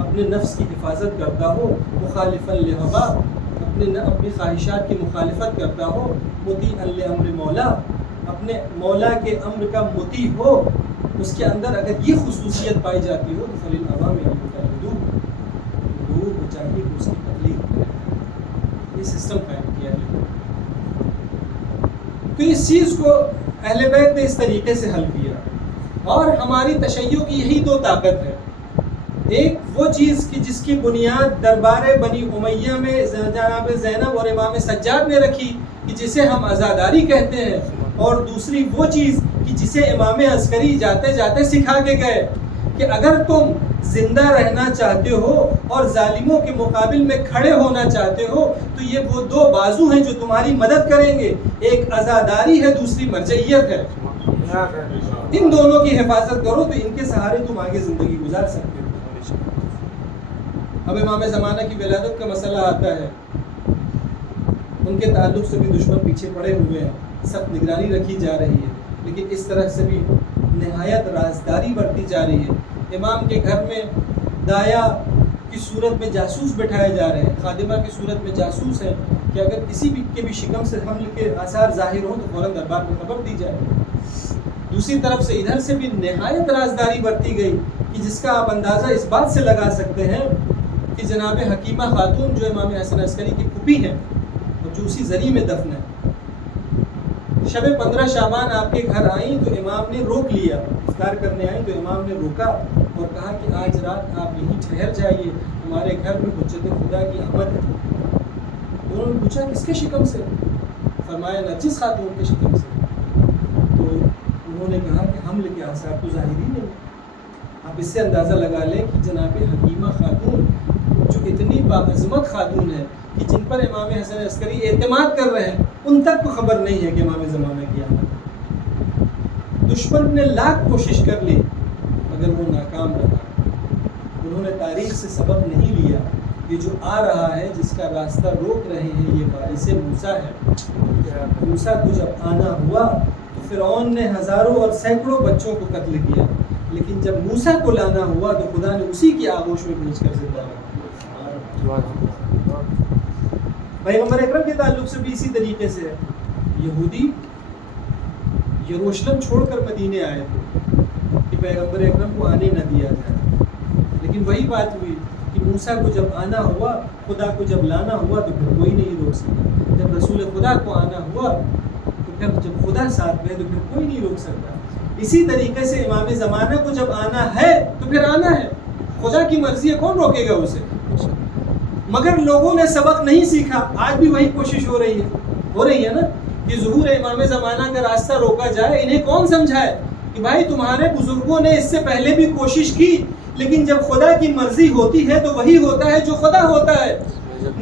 اپنے نفس کی حفاظت کرتا ہو، مخالفا لہوا، اپنی خواہشات کی مخالفت کرتا ہو، مطیعا لامر مولا، اپنے مولا کے امر کا مطیع ہو. اس کے اندر اگر یہ خصوصیت پائی جاتی ہو تو فللعوام لوگوں کو چاہیے کہ اس کی تقلید کرے. یہ سسٹم قائم کیا ہے. تو اس چیز کو اہل بیت نے اس طریقے سے حل کیا. اور ہماری تشیع کی یہی دو طاقت ہے. ایک وہ چیز کہ جس کی بنیاد دربار بنی امیہ میں جناب زینب اور امام سجاد نے رکھی کہ جسے ہم عزاداری کہتے ہیں، اور دوسری وہ چیز کہ جسے امام عسکری جاتے جاتے سکھا کے گئے کہ اگر تم زندہ رہنا چاہتے ہو اور ظالموں کے مقابل میں کھڑے ہونا چاہتے ہو تو یہ وہ دو بازو ہیں جو تمہاری مدد کریں گے. ایک عزاداری ہے، دوسری مرجعیت ہے. ان دونوں کی حفاظت کرو تو ان کے سہارے تم آگے زندگی گزار سکتے ہو. اب امام زمانہ کی ولادت کا مسئلہ آتا ہے. ان کے تعلق سے بھی دشمن پیچھے پڑے ہوئے ہیں، سخت نگرانی رکھی جا رہی ہے، لیکن اس طرح سے بھی نہایت رازداری برتی جا رہی ہے. امام کے گھر میں دایا کی صورت میں جاسوس بٹھائے جا رہے ہیں، خادمہ کی صورت میں جاسوس ہیں کہ اگر کسی بھی کے بھی شکم سے حمل کے آثار ظاہر ہوں تو فوراً دربار کو خبر دی جائے. دوسری طرف سے ادھر سے بھی نہایت رازداری برتی گئی کہ جس کا آپ اندازہ اس بات سے لگا سکتے ہیں کہ جناب حکیمہ خاتون جو امام حسن عسکری کی پھوپھی ہیں اور جو اسی زری میں دفن ہے، شب 15 شعبان آپ کے گھر آئیں تو امام نے روک لیا. افطار کرنے آئیں تو امام نے روکا اور کہا کہ آج رات آپ یہیں ٹھہر جائیے، ہمارے گھر میں حجت خدا کی آمد ہے. تو انہوں نے پوچھا کس کے شکم سے؟ فرمایا نرجس خاتون کے شکم سے. تو انہوں نے کہا کہ حمل کے آثار تو ظاہری نہیں. آپ اس سے اندازہ لگا لیں کہ جناب حکیمہ خاتون جو اتنی باعظمت خاتون ہے کہ جن پر امام حسن عسکری اعتماد کر رہے ہیں، ان تک کو خبر نہیں ہے کہ امام زمانہ کی آمد ہے. دشمن نے لاکھ کوشش کر لی مگر وہ ناکام رہا. انہوں نے تاریخ سے سبق نہیں لیا. یہ جو آ رہا ہے جس کا راستہ روک رہے ہیں یہ وارث موسیٰ ہے. موسیٰ کو جب آنا ہوا تو فرعون نے ہزاروں اور سینکڑوں بچوں کو قتل کیا، لیکن جب موسیٰ کو لانا ہوا تو خدا نے اسی کی آغوش میں بھیج کر زندہ رکھا. پیغمبر اکرم کے تعلق سے بھی اسی طریقے سے ہے. یہودی یروشلم چھوڑ کر مدینے آئے تھے کہ پیغمبر اکرم کو آنے نہ دیا جائے، لیکن وہی بات ہوئی کہ موسیٰ کو جب آنا ہوا، خدا کو جب لانا ہوا تو پھر کوئی نہیں روک سکتا. جب رسول خدا کو آنا ہوا تو پھر جب خدا ساتھ میں تو پھر کوئی نہیں روک سکتا. اسی طریقے سے امام زمانہ کو جب آنا ہے تو پھر آنا ہے. خدا کی مرضی ہے، کون روکے گا اسے؟ مگر لوگوں نے سبق نہیں سیکھا. آج بھی وہی کوشش ہو رہی ہے نا کہ ظہور امام زمانہ کا راستہ روکا جائے. انہیں کون سمجھائے کہ بھائی تمہارے بزرگوں نے اس سے پہلے بھی کوشش کی، لیکن جب خدا کی مرضی ہوتی ہے تو وہی ہوتا ہے جو خدا ہوتا ہے.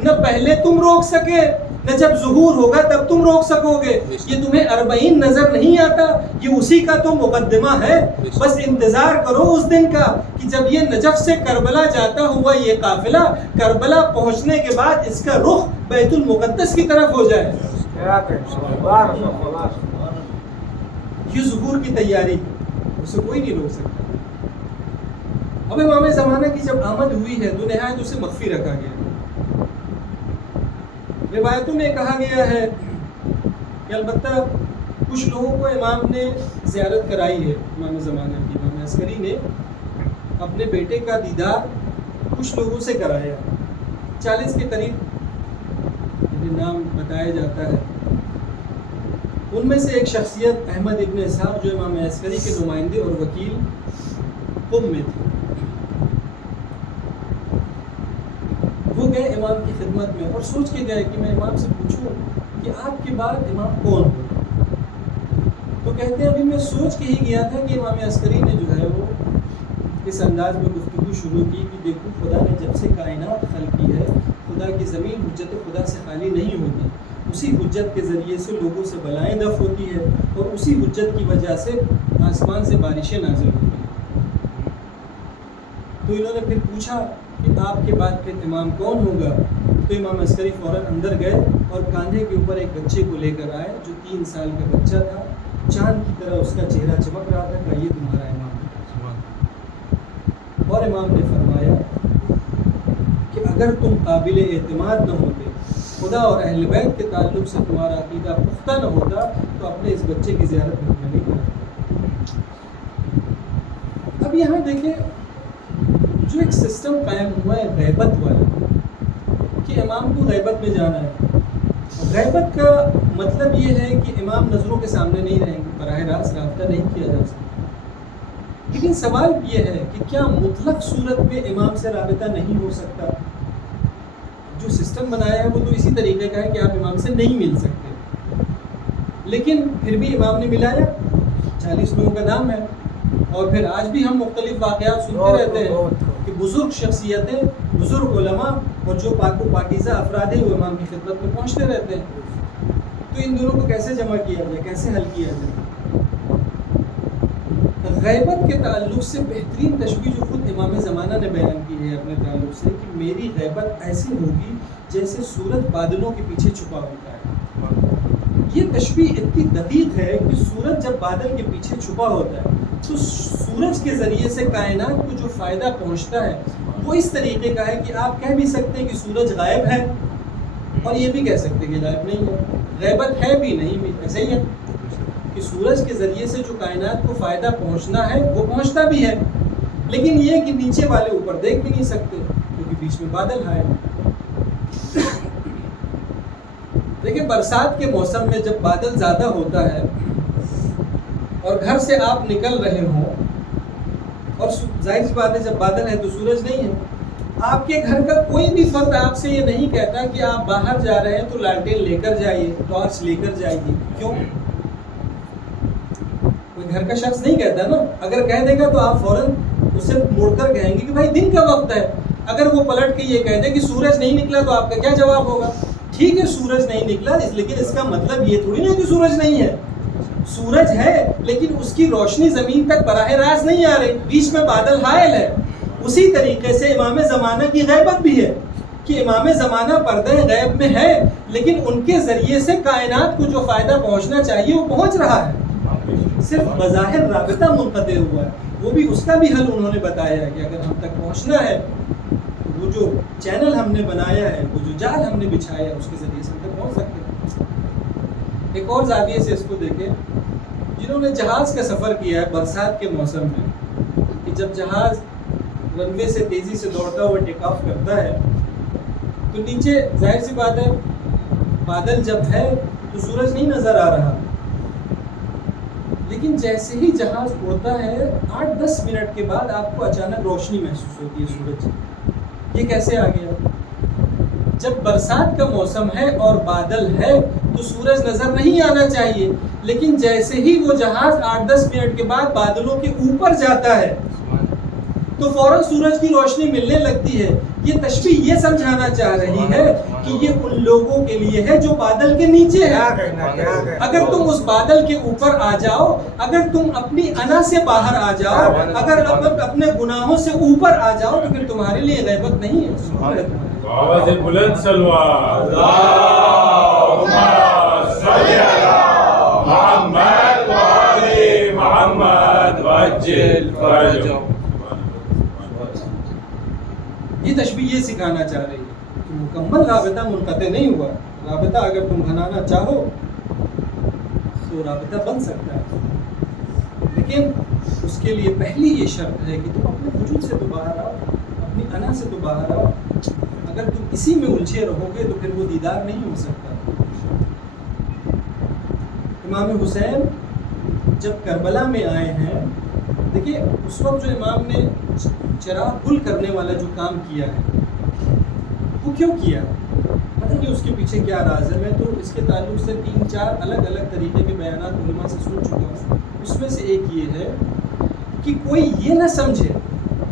نہ پہلے تم روک سکے، نہ جب ظہور ہوگا تب تم روک سکو گے. یہ تمہیں 40 نظر نہیں آتا، یہ اسی کا تو مقدمہ ہے. بس انتظار کرو اس دن کا کہ جب یہ نجف سے کربلا جاتا ہوا یہ قافلہ کربلا پہنچنے کے بعد اس کا رخ بیت المقدس کی طرف ہو جائے. یہ ظہور کی تیاری اسے کوئی نہیں روک سکتا. اب امام زمانہ کی جب آمد ہوئی ہے تو نہایت اسے مخفی رکھا گیا. روایتوں میں کہا گیا ہے کہ البتہ کچھ لوگوں کو امام نے زیارت کرائی ہے. امام زمانہ کی امام عسکری نے اپنے بیٹے کا دیدار کچھ لوگوں سے کرایا. 40 کے قریب نام بتایا جاتا ہے. ان میں سے ایک شخصیت احمد ابن اسحاق جو امام عسکری کے نمائندے اور وکیل قم میں تھے، وہ گئے امام کی خدمت میں اور سوچ کے گئے کہ میں امام سے پوچھوں کہ آپ کے بعد امام کون ہو. تو کہتے ہیں ابھی میں سوچ کے ہی گیا تھا کہ امام عسکری نے جو ہے وہ اس انداز میں گفتگو شروع کی کہ دیکھو خدا نے جب سے کائنات خلق کی ہے، خدا کی زمین حجت خدا سے خالی نہیں ہوتی. اسی حجت کے ذریعے سے لوگوں سے بلائیں دفع ہوتی ہے اور اسی حجت کی وجہ سے آسمان سے بارشیں نازل ہوتی ہیں. تو انہوں نے پھر پوچھا کہ آپ کے بعد پھر امام کون ہوگا. تو امام عسکری فوراً اندر گئے اور کاندھے کے اوپر ایک بچے کو لے کر آئے جو 3 سال کا بچہ تھا. چاند کی طرح اس کا چہرہ چمک رہا تھا کہ یہ تمہارا امام ہے. اور امام نے فرمایا کہ اگر تم قابل اعتماد نہ ہوتے، خدا اور اہل بیت کے تعلق سے تمہارا عقیدہ پختہ نہ ہوتا تو اپنے اس بچے کی زیارت میں نہیں کرتا. اب یہاں دیکھیں جو ایک سسٹم قائم ہوا ہے غیبت والا کہ امام کو غیبت میں جانا ہے. غیبت کا مطلب یہ ہے کہ امام نظروں کے سامنے نہیں رہیں گے، براہ راست رابطہ نہیں کیا جا سکتا. لیکن سوال یہ ہے کہ کیا مطلق صورت میں امام سے رابطہ نہیں ہو سکتا؟ جو سسٹم بنایا ہے وہ تو اسی طریقے کا ہے کہ آپ امام سے نہیں مل سکتے، لیکن پھر بھی امام نے ملایا، 40 لوگوں کا نام ہے، اور پھر آج بھی ہم مختلف واقعات سنتے رہتے ہیں کہ بزرگ شخصیتیں، بزرگ علماء اور جو پاک و پاکیزہ افراد ہیں وہ امام کی خدمت میں پہنچتے رہتے ہیں۔ تو ان دونوں کو کیسے جمع کیا جائے، کیسے حل کیا جائے؟ غیبت کے تعلق سے بہترین تشبیہ جو خود امام زمانہ نے بیان کی ہے اپنے تعلق سے کہ میری غیبت ایسی ہوگی جیسے سورج بادلوں کے پیچھے چھپا ہوتا ہے۔ یہ تشبیہ اتنی دقیق ہے کہ سورج جب بادل کے پیچھے چھپا ہوتا ہے تو سورج کے ذریعے سے کائنات کو جو فائدہ پہنچتا ہے وہ اس طریقے کا ہے کہ آپ کہہ بھی سکتے ہیں کہ سورج غائب ہے اور یہ بھی کہہ سکتے ہیں کہ غائب نہیں ہے، غیبت ہے بھی نہیں بھی، ایسا ہی ہے کہ سورج کے ذریعے سے جو کائنات کو فائدہ پہنچنا ہے وہ پہنچتا بھی ہے، لیکن یہ کہ نیچے والے اوپر دیکھ بھی نہیں سکتے کیونکہ بیچ میں بادل ہے۔ دیکھیں برسات کے موسم میں جب بادل زیادہ ہوتا ہے اور گھر سے آپ نکل رہے ہوں، اور ظاہر سی بات ہے جب بادل ہے تو سورج نہیں ہے، آپ کے گھر کا کوئی بھی فرد آپ سے یہ نہیں کہتا کہ آپ باہر جا رہے ہیں تو لالٹین لے کر جائیے، ٹارچ لے کر جائیے، کیوں؟ کوئی گھر کا شخص نہیں کہتا نا، اگر کہہ دے گا تو آپ فوراً اسے موڑ کر کہیں گے کہ بھائی دن کا وقت ہے۔ اگر وہ پلٹ کے یہ کہہ دے کہ سورج نہیں نکلا تو آپ کا کیا جواب ہوگا؟ ٹھیک ہے سورج نہیں نکلا، لیکن اس کا مطلب یہ تھوڑی نہیں کہ سورج نہیں ہے، سورج ہے لیکن اس کی روشنی زمین تک براہ راست نہیں آ رہی، بیچ میں بادل حائل ہے۔ اسی طریقے سے امام زمانہ کی غیبت بھی ہے کہ امام زمانہ پردہ غیب میں ہے، لیکن ان کے ذریعے سے کائنات کو جو فائدہ پہنچنا چاہیے وہ پہنچ رہا ہے، صرف بظاہر رابطہ منقطع ہوا ہے۔ وہ بھی اس کا بھی حل انہوں نے بتایا ہے کہ اگر ہم تک پہنچنا ہے تو وہ جو چینل ہم نے بنایا ہے، وہ جو جال ہم نے بچھایا ہے، اس کے ذریعے سے ہم تک پہنچ سکتے ہیں۔ ایک اور زاویے سے اس کو دیکھیں، جنہوں نے جہاز کا سفر کیا ہے برسات کے موسم میں، کہ جب جہاز رن وے سے تیزی سے دوڑتا ہوا ٹیک آف کرتا ہے تو نیچے ظاہر سی بات ہے بادل جب ہے تو سورج نہیں نظر آ رہا، لیکن جیسے ہی جہاز اڑتا ہے 8-10 منٹ کے بعد آپ کو اچانک روشنی محسوس ہوتی ہے سورج کی۔ یہ کیسے آ گیا؟ جب برسات کا موسم ہے اور بادل ہے تو سورج نظر نہیں آنا چاہیے، لیکن جیسے ہی وہ جہاز 8-10 منٹ کے بعد بادلوں کے اوپر جاتا ہے تو فوراً سورج کی روشنی ملنے لگتی ہے۔ یہ تشبیہ یہ سمجھانا چاہ رہی ہے کہ یہ ان لوگوں کے لیے ہے جو بادل کے نیچے ہیں۔ اگر تم اس بادل کے اوپر آ جاؤ، اگر تم اپنی انا سے باہر آ جاؤ، اگر اپنے گناہوں سے اوپر آ جاؤ تو پھر تمہارے لیے غیبت نہیں ہے۔ آواز بلند صلوات اللہم صلی علی محمد و آل محمد وعجل فرجهم۔ یہ تشبیہ یہ سکھانا چاہ رہی ہے کہ مکمل رابطہ منقطع نہیں ہوا، رابطہ اگر تم بنانا چاہو تو رابطہ بن سکتا ہے، لیکن اس کے لیے پہلی یہ شرط ہے کہ تم اپنے وجود سے تو باہر آؤ، اپنی انا سے تو باہر آؤ۔ اگر تم اسی میں الجھے رہو گے تو پھر وہ دیدار نہیں ہو سکتا۔ امام حسین جب کربلا میں آئے ہیں، دیکھیے اس وقت جو امام نے چراغ گل کرنے والا جو کام کیا ہے وہ کیوں کیا؟ پتہ نہیں اس کے پیچھے کیا راز ہے۔ میں تو اس کے تعلق سے 3-4 الگ الگ طریقے کے بیانات علماء سے سن چکا ہوں۔ اس میں سے ایک یہ ہے کہ کوئی یہ نہ سمجھے،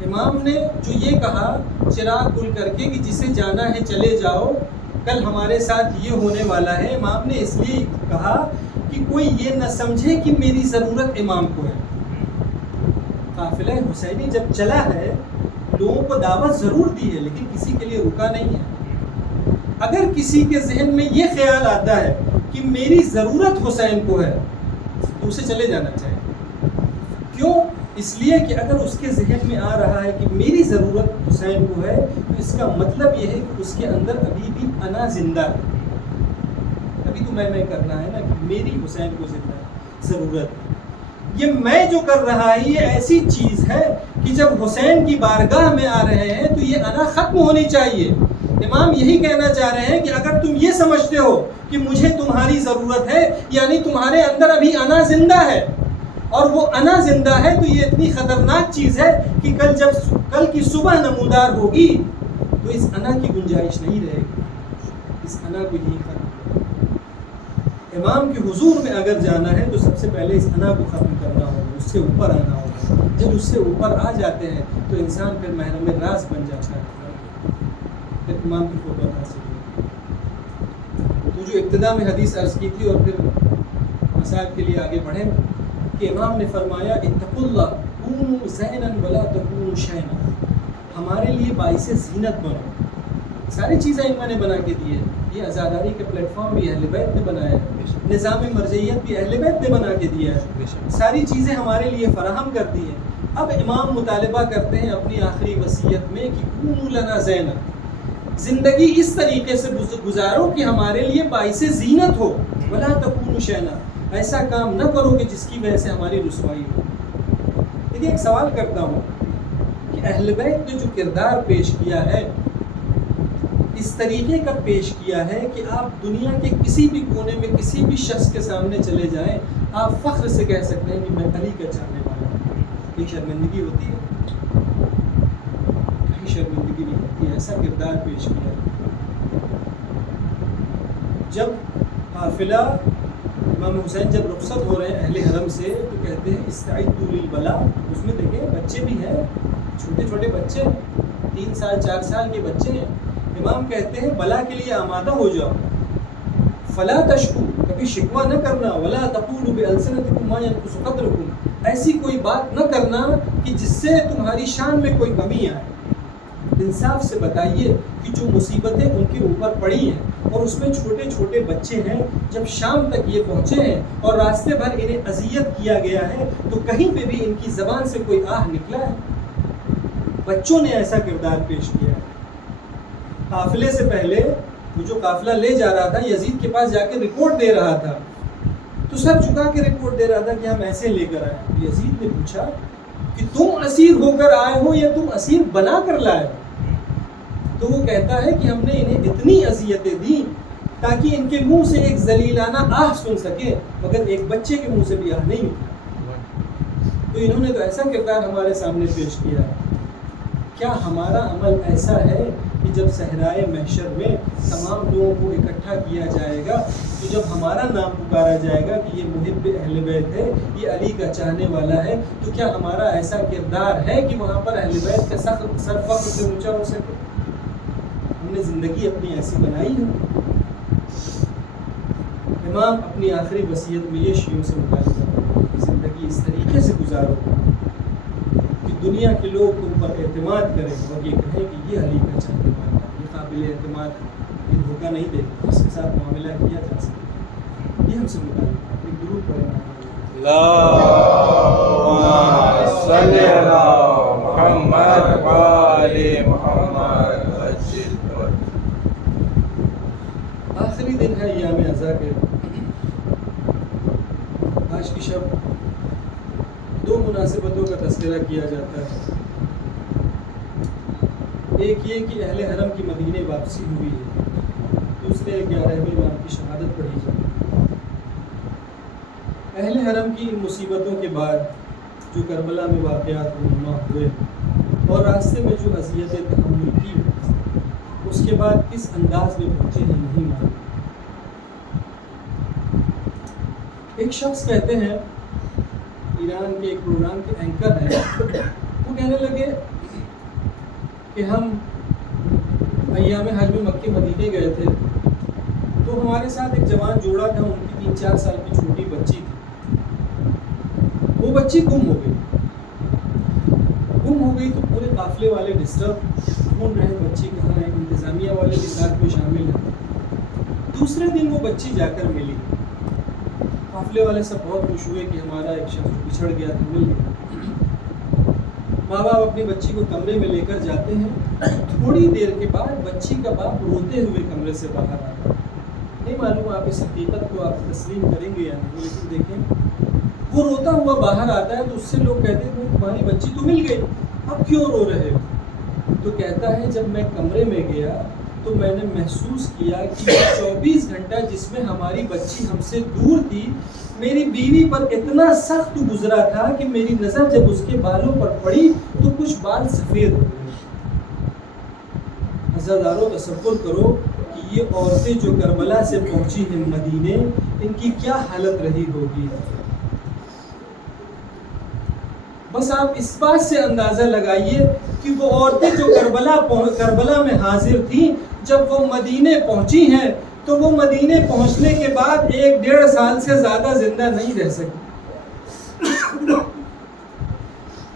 امام نے جو یہ کہا چراغ گل کر کے کہ جسے جانا ہے چلے جاؤ، کل ہمارے ساتھ یہ ہونے والا ہے، امام نے اس لیے کہا کہ کوئی یہ نہ سمجھے کہ میری ضرورت امام کو ہے۔ قافلہ حسینی جب چلا ہے لوگوں کو دعوت ضرور دی ہے لیکن کسی کے لیے رکا نہیں ہے۔ اگر کسی کے ذہن میں یہ خیال آتا ہے کہ میری ضرورت حسین کو ہے تو اسے چلے جانا چاہیے۔ کیوں؟ اس لیے کہ اگر اس کے ذہن میں آ رہا ہے کہ میری ضرورت حسین کو ہے تو اس کا مطلب یہ ہے کہ اس کے اندر ابھی بھی انا زندہ ہے، ابھی تو میں کرنا ہے نا کہ میری حسین کو زندہ ضرورت ہے۔ یہ میں جو کر رہا ہے یہ ایسی چیز ہے کہ جب حسین کی بارگاہ میں آ رہے ہیں تو یہ انا ختم ہونی چاہیے۔ امام یہی کہنا چاہ رہے ہیں کہ اگر تم یہ سمجھتے ہو کہ مجھے تمہاری ضرورت ہے، یعنی تمہارے اندر ابھی انا زندہ ہے، اور وہ انا زندہ ہے تو یہ اتنی خطرناک چیز ہے کہ کل کی صبح نمودار ہوگی تو اس انا کی گنجائش نہیں رہے گی، اس انا کو یہی ختم کرنا۔ امام کے حضور میں اگر جانا ہے تو سب سے پہلے اس انا کو ختم کرنا ہوگا، اس سے اوپر آنا ہوگا۔ جب اس سے اوپر آ جاتے ہیں تو انسان پھر محرم راز بن جاتا ہے، پھر امام کی قربت حاصل ہوتی۔ تو جو ابتدا میں حدیث عرض کی تھی اور پھر مسائل کے لیے آگے بڑھیں کہ امام نے فرمایا اتقوا اللہ کونوا زینا ولا تکونوا شینا، ہمارے لیے باعث زینت بنو۔ ساری چیزیں ائمہ نے بنا کے دی ہے، یہ عزاداری کے پلیٹ فارم بھی اہل بیت نے بنایا ہے، نظام مرجعیت بھی اہل بیت نے بنا کے دیا ہے، ساری چیزیں ہمارے لیے فراہم کر دی ہیں۔ اب امام مطالبہ کرتے ہیں اپنی آخری وصیت میں کہ کونوا لنا زینا، زندگی اس طریقے سے گزارو کہ ہمارے لیے باعث زینت ہو، ولا تکونوا شینا، ایسا کام نہ کرو کہ جس کی وجہ سے ہماری رسوائی ہو۔ دیکھیے ایک سوال کرتا ہوں کہ اہل بیت نے جو کردار پیش کیا ہے، اس طریقے کا پیش کیا ہے کہ آپ دنیا کے کسی بھی کونے میں کسی بھی شخص کے سامنے چلے جائیں، آپ فخر سے کہہ سکتے ہیں کہ میں علی کا چاہنے والا ہوں۔ کہیں شرمندگی ہوتی ہے؟ کہیں شرمندگی نہیں ہوتی ہے، ایسا کردار پیش کیا ہے۔ جب قافلہ امام حسین جب رخصت ہو رہے ہیں اہل حرم سے تو کہتے ہیں استعدوا للبلا، اس میں دیکھیں بچے بھی ہیں، چھوٹے چھوٹے بچے، 3 سال 4 سال کے بچے ہیں۔ امام کہتے ہیں بلا کے لیے آمادہ ہو جاؤ، فلا تشکو، کبھی شکوہ نہ کرنا، ولا تقولوا بألسنتکم ما ينقص قدرکم، ایسی کوئی بات نہ کرنا کہ جس سے تمہاری شان میں کوئی کمی آئے۔ انصاف سے بتائیے کہ جو مصیبتیں ان کے اوپر پڑی ہیں اور اس میں چھوٹے چھوٹے بچے ہیں، جب شام تک یہ پہنچے ہیں اور راستے بھر انہیں اذیت کیا گیا ہے تو کہیں پہ بھی ان کی زبان سے کوئی آہ نکلا ہے؟ بچوں نے ایسا کردار پیش کیا ہے۔ قافلے سے پہلے وہ جو قافلہ لے جا رہا تھا یزید کے پاس جا کے رپورٹ دے رہا تھا تو سر جھکا کے رپورٹ دے رہا تھا کہ ہم ایسے لے کر آئے۔ یزید نے پوچھا کہ تم اسیر ہو کر آئے ہو یا تم اسیر بنا کر لائے ہو؟ تو وہ کہتا ہے کہ ہم نے انہیں اتنی اذیتیں دیں تاکہ ان کے منہ سے ایک ذلیلانہ آہ سن سکے، مگر ایک بچے کے منہ سے بھی آہ نہیں نکلا۔ تو انہوں نے تو ایسا کردار ہمارے سامنے پیش کیا ہے۔ کیا ہمارا عمل ایسا ہے کہ جب صحرائے محشر میں تمام لوگوں کو اکٹھا کیا جائے گا تو جب ہمارا نام پکارا جائے گا کہ یہ محب اہل بیت ہے، یہ علی کا چاہنے والا ہے، تو کیا ہمارا ایسا کردار ہے کہ وہاں پر اہل بیت کا سر فخر سے اونچا ہو سکے؟ ہم نے زندگی اپنی ایسی بنائی ہے۔ امام اپنی آخری وصیت میں یہ شیعوں سے مطالبہ کرتے ہیں کہ زندگی اس طریقے سے گزارو کہ دنیا کے لوگ تم پر اعتماد کریں اور یہ کہیں کہ یہ علی کا چاہنے والا ہے، یہ قابل اعتماد ہے، یہ دھوکہ نہیں دے گا، اس کے ساتھ معاملہ کیا جا سکتا۔ یہ ہم سے مطالبہ ہے۔ ایک درود پڑھیں۔ اللہم صلی علی محمد وآل محمد وعجل فرجہ۔ آخری دن ہے ایام عزا کے۔ آج کی شب 2 مناسبتوں کا تذکرہ کیا جاتا ہے۔ ایک یہ کہ اہل حرم کی مدینے واپسی ہوئی ہے، دوسرے 11ویں امام کی شہادت پڑھی جاتی ہے۔ اہل حرم کی ان مصیبتوں کے بعد جو کربلا میں واقعات رونما ہوئے اور راستے میں جو اذیتیں تحمل کی، اس کے بعد کس انداز میں پہنچے ہیں نہیں معلوم۔ ایک شخص کہتے ہیں، ایران کے ایک پروگرام کے اینکر ہیں، وہ کہنے لگے کہ ہم ایام حج میں مکے مدینے گئے تھے تو ہمارے ساتھ ایک جوان جوڑا تھا، ان کی 3-4 سال کی چھوٹی بچی تھی۔ وہ بچی گم ہو گئی تو پورے قافلے والے ڈسٹرب ڈھونڈ رہے ہیں بچی کہاں ہے، انتظامیہ والے بھی ساتھ میں شامل ہیں۔ دوسرے دن وہ بچی جا کر ملی، قافلے والے سب بہت خوش ہوئے کہ ہمارا ایک شخص بچھڑ گیا تھا، مل گیا۔ ماں باپ اپنی بچی کو کمرے میں لے کر جاتے ہیں، تھوڑی دیر کے بعد بچی کا باپ روتے ہوئے کمرے سے باہر آتا ہے۔ نہیں معلوم آپ اس حقیقت کو آپ تسلیم کریں گے یا نہیں، لیکن دیکھیں وہ روتا ہوا باہر آتا ہے تو اس سے لوگ کہتے ہیں تمہاری بچی تو مل گئی، اب کیوں رو رہے ہو؟ تو کہتا ہے جب میں کمرے میں گیا تو میں نے محسوس کیا کہ 24 گھنٹہ جس میں ہماری بچی ہم سے دور تھی، میری بیوی پر اتنا سخت گزرا تھا کہ میری نظر جب اس کے بالوں پر پڑی تو کچھ بال سفید ہو گئے۔ عزادارو تصور کرو کہ یہ عورتیں جو کربلا سے پہنچی ہیں مدینے، ان کی کیا حالت رہی ہوگی۔ بس آپ اس بات سے اندازہ لگائیے کہ وہ عورتیں جو کربلا میں حاضر تھیں، جب وہ مدینے پہنچی ہیں تو وہ مدینے پہنچنے کے بعد 1-1.5 سال سے زیادہ زندہ نہیں رہ سکی۔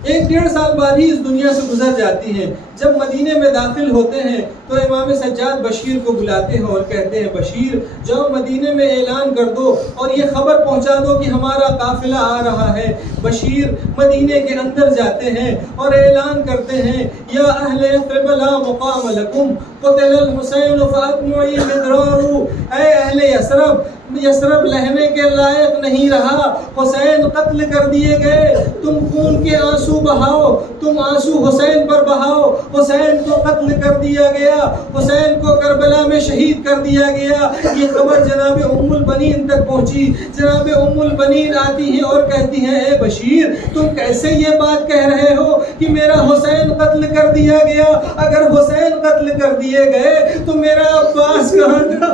1-1.5 سال بعد ہی اس دنیا سے گزر جاتی ہیں۔ جب مدینے میں داخل ہوتے ہیں تو امام سجاد بشیر کو بلاتے ہیں اور کہتے ہیں بشیر جاؤ مدینے میں اعلان کر دو اور یہ خبر پہنچا دو کہ ہمارا قافلہ آ رہا ہے۔ بشیر مدینے کے اندر جاتے ہیں اور اعلان کرتے ہیں یا اہل یثرب لا مقام لکم قتل الحسین فاطمعی مدرارو، اے اہل یثرب رہنے کے لائق نہیں رہا، حسین قتل کر دیے گئے، تم خون کے آنسو بہاؤ، تم آنسو حسین پر بہاؤ، حسین کو قتل کر دیا گیا، حسین کو کربلا میں شہید کر دیا گیا۔ یہ خبر جناب ام البنین تک پہنچی۔ جناب ام البنین آتی ہیں اور کہتی ہیں اے بشیر تم کیسے یہ بات کہہ رہے ہو کہ میرا حسین قتل کر دیا گیا؟ اگر حسین قتل کر دیے گئے تو میرا عباس کہاں تھا؟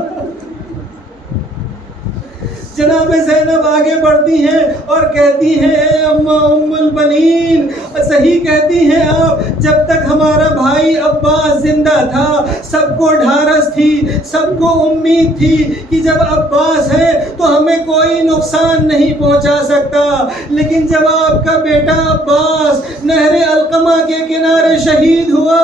جناب زینب آگے بڑھتی ہیں اور کہتی ہیں اے اما ام البنین، صحیح کہتی ہیں آپ، جب تک ہمارا بھائی عباس زندہ تھا سب کو ڈھارس تھی، سب کو امید تھی کہ جب عباس ہے تو ہمیں کوئی نقصان نہیں پہنچا سکتا، لیکن جب آپ کا بیٹا عباس نہر القمہ کے کنارے شہید ہوا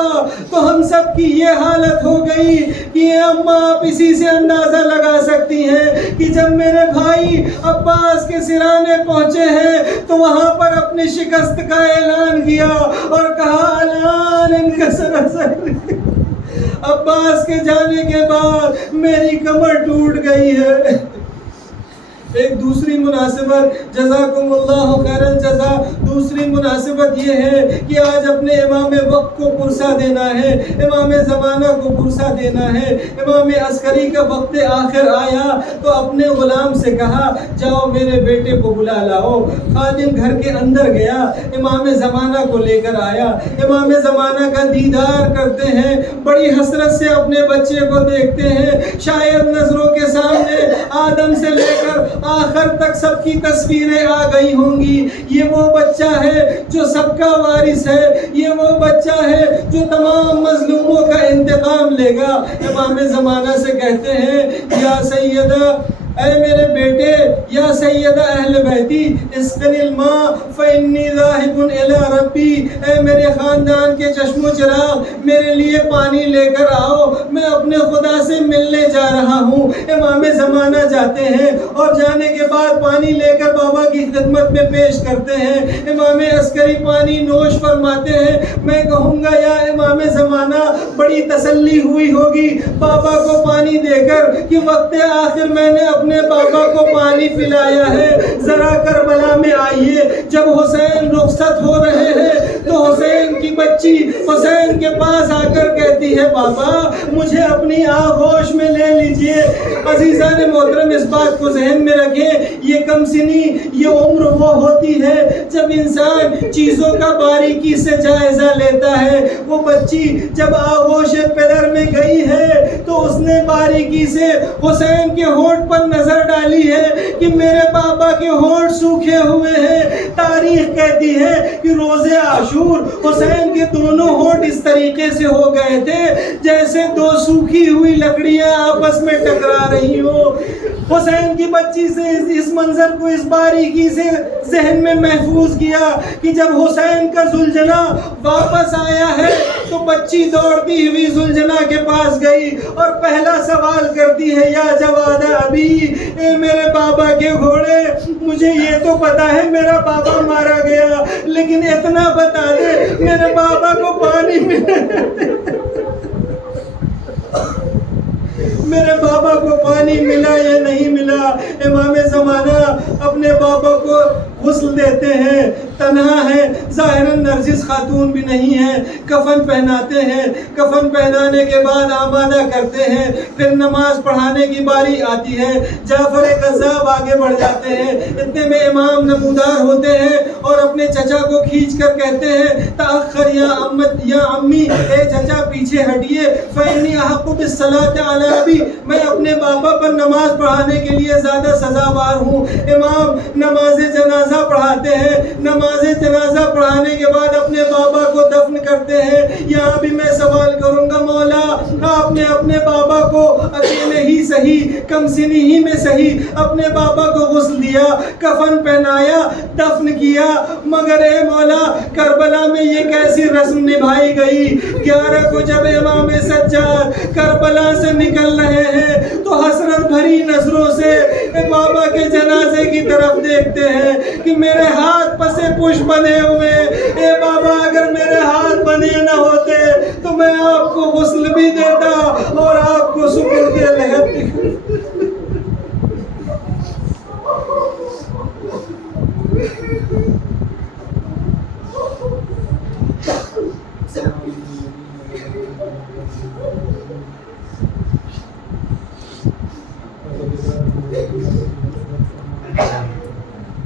تو ہم سب کی یہ حالت ہو گئی کہ اے اما آپ اسی سے اندازہ لگا سکتی ہیں کہ جب میرے بھائی عباس کے سرانے پہنچے ہیں تو وہاں پر اپنی شکست کا اعلان کیا اور کہا الان انکسر صدری، عباس کے جانے کے بعد میری کمر ٹوٹ گئی ہے۔ ایک دوسری مناسبت، جزاکم اللہ خیر الجزا، دوسری مناسبت یہ ہے کہ آج اپنے امام وقت کو پرسہ دینا ہے، امام زمانہ کو پرسہ دینا ہے۔ امام عسکری کا وقت آخر آیا تو اپنے غلام سے کہا جاؤ میرے بیٹے کو بلا لاؤ۔ خادم گھر کے اندر گیا، امام زمانہ کو لے کر آیا، امام زمانہ کا دیدار کرتے ہیں، بڑی حسرت سے اپنے بچے کو دیکھتے ہیں، شاید نظروں کے سامنے آدم سے لے کر آخر تک سب کی تصویریں آ گئی ہوں گی۔ یہ وہ بچہ ہے جو سب کا وارث ہے، یہ وہ بچہ ہے جو تمام مظلوموں کا انتقام لے گا۔ امام زمانہ سے کہتے ہیں یا سیدہ، اے میرے بیٹے، یا سیدہ اہل بیتی اسقنی الماء فانی ذاہب الی ربی، اے میرے خاندان کے چشم و چراغ میرے لیے پانی لے کر آؤ، میں اپنے خدا سے ملنے جا رہا ہوں۔ امام زمانہ جاتے ہیں اور جانے کے بعد پانی لے کر بابا کی خدمت میں پیش کرتے ہیں۔ امام عسکری پانی نوش فرماتے ہیں۔ میں کہوں گا یا امام زمانہ بڑی تسلی ہوئی ہوگی بابا کو پانی دے کر کہ وقت آخر میں نے اپنے بابا کو پانی پلایا ہے۔ ذرا کربلا میں آئیے، جب حسین رخصت ہو رہے ہیں تو حسین کی بچی حسین کے پاس آ کر کہتی ہے بابا مجھے اپنی آغوش میں لے لیجئے۔ عزیزان محترم اس بات کو ذہن میں رکھیں، یہ کم سنی، یہ عمر وہ ہوتی ہے جب انسان چیزوں کا باریکی سے جائزہ لیتا ہے۔ وہ بچی جب آغوش پدر میں گئی ہے تو اس نے باریکی سے حسین کے ہونٹ پر نظر ڈالی ہے کہ میرے بابا کے ہونٹ سوکھے ہوئے ہیں۔ تاریخ کہتی ہے کہ روز عاشور حسین کے دونوں ہونٹ اس طریقے سے ہو گئے تھے جیسے دو سوکھی ہوئی لکڑیاں آپس میں ٹکرا رہی ہوں۔ حسین کی بچی سے اس منظر کو اس باریکی سے ذہن میں محفوظ کیا کہ جب حسین کا زلجنا واپس آیا ہے تو بچی دوڑتی ہوئی زلجنا کے پاس گئی اور پہلا سوال کرتی ہے یا جواد ابی، اے میرے بابا کے گھوڑے، مجھے یہ تو پتا ہے میرا بابا مارا گیا، لیکن اتنا بتا دے میرے بابا کو پانی ملا، میرے بابا کو پانی ملا یا نہیں ملا۔ امام زمانہ اپنے بابا کو غسل دیتے ہیں، تنہا ہے، ظاہراً نرجس خاتون بھی نہیں ہے، کفن پہناتے ہیں، کفن پہنانے کے بعد آمادہ کرتے ہیں، پھر نماز پڑھانے کی باری آتی ہے، جعفر قذاب آگے بڑھ جاتے ہیں، اتنے میں امام نمودار ہوتے ہیں اور اپنے چچا کو کھینچ کر کہتے ہیں تاخر یا امی، اے چچا پیچھے ہٹیے، فإنی احق بالصلاۃ علی ابی، میں اپنے بابا پر نماز پڑھانے کے لیے زیادہ سزاوار ہوں۔ امام نماز جنازہ پڑھاتے ہیں، نماز جنازہ پڑھانے کے بعد اپنے بابا کو دفن کرتے ہیں۔ یہاں بھی میں سوال کروں گا مولا، آپ نے اپنے بابا کو اکیلے ہی صحیح، کم سنی ہی میں صحیح، اپنے بابا کو غسل دیا، کفن پہنایا، دفن کیا، مگر اے مولا کربلا میں یہ کیسی رسم نبھائی گئی؟ 11 کو جب امام سجاد کربلا سے نکل رہے ہیں تو حسرت بھری نظروں سے بابا کے جنازے کی طرف دیکھتے ہیں کہ میرے ہاتھ پسے پش بنے ہوئے، اے بابا اگر میرے ہاتھ بنے نہ ہوتے تو میں آپ کو غسل بھی دیتا اور آپ کو سپرد لحد بھی۔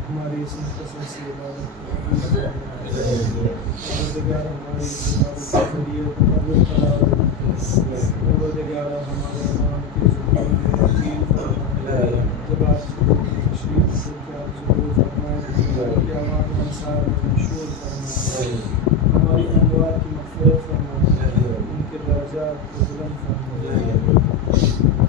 ہماری اس مختصر سی عبادت پروردگار ہماری اس عبادت کے ذریعے تقبل قرار دے، پروردگار ہمارے ایمان کی زبان میں یقین فرما، جب آپ تشریف سے کیا ضرور فرمائے کہ عوام انصار میں مشہور فرمائے، ہماری اموات کی مغفرت فرمائے، ان کے درجات کو بلند فرمائے۔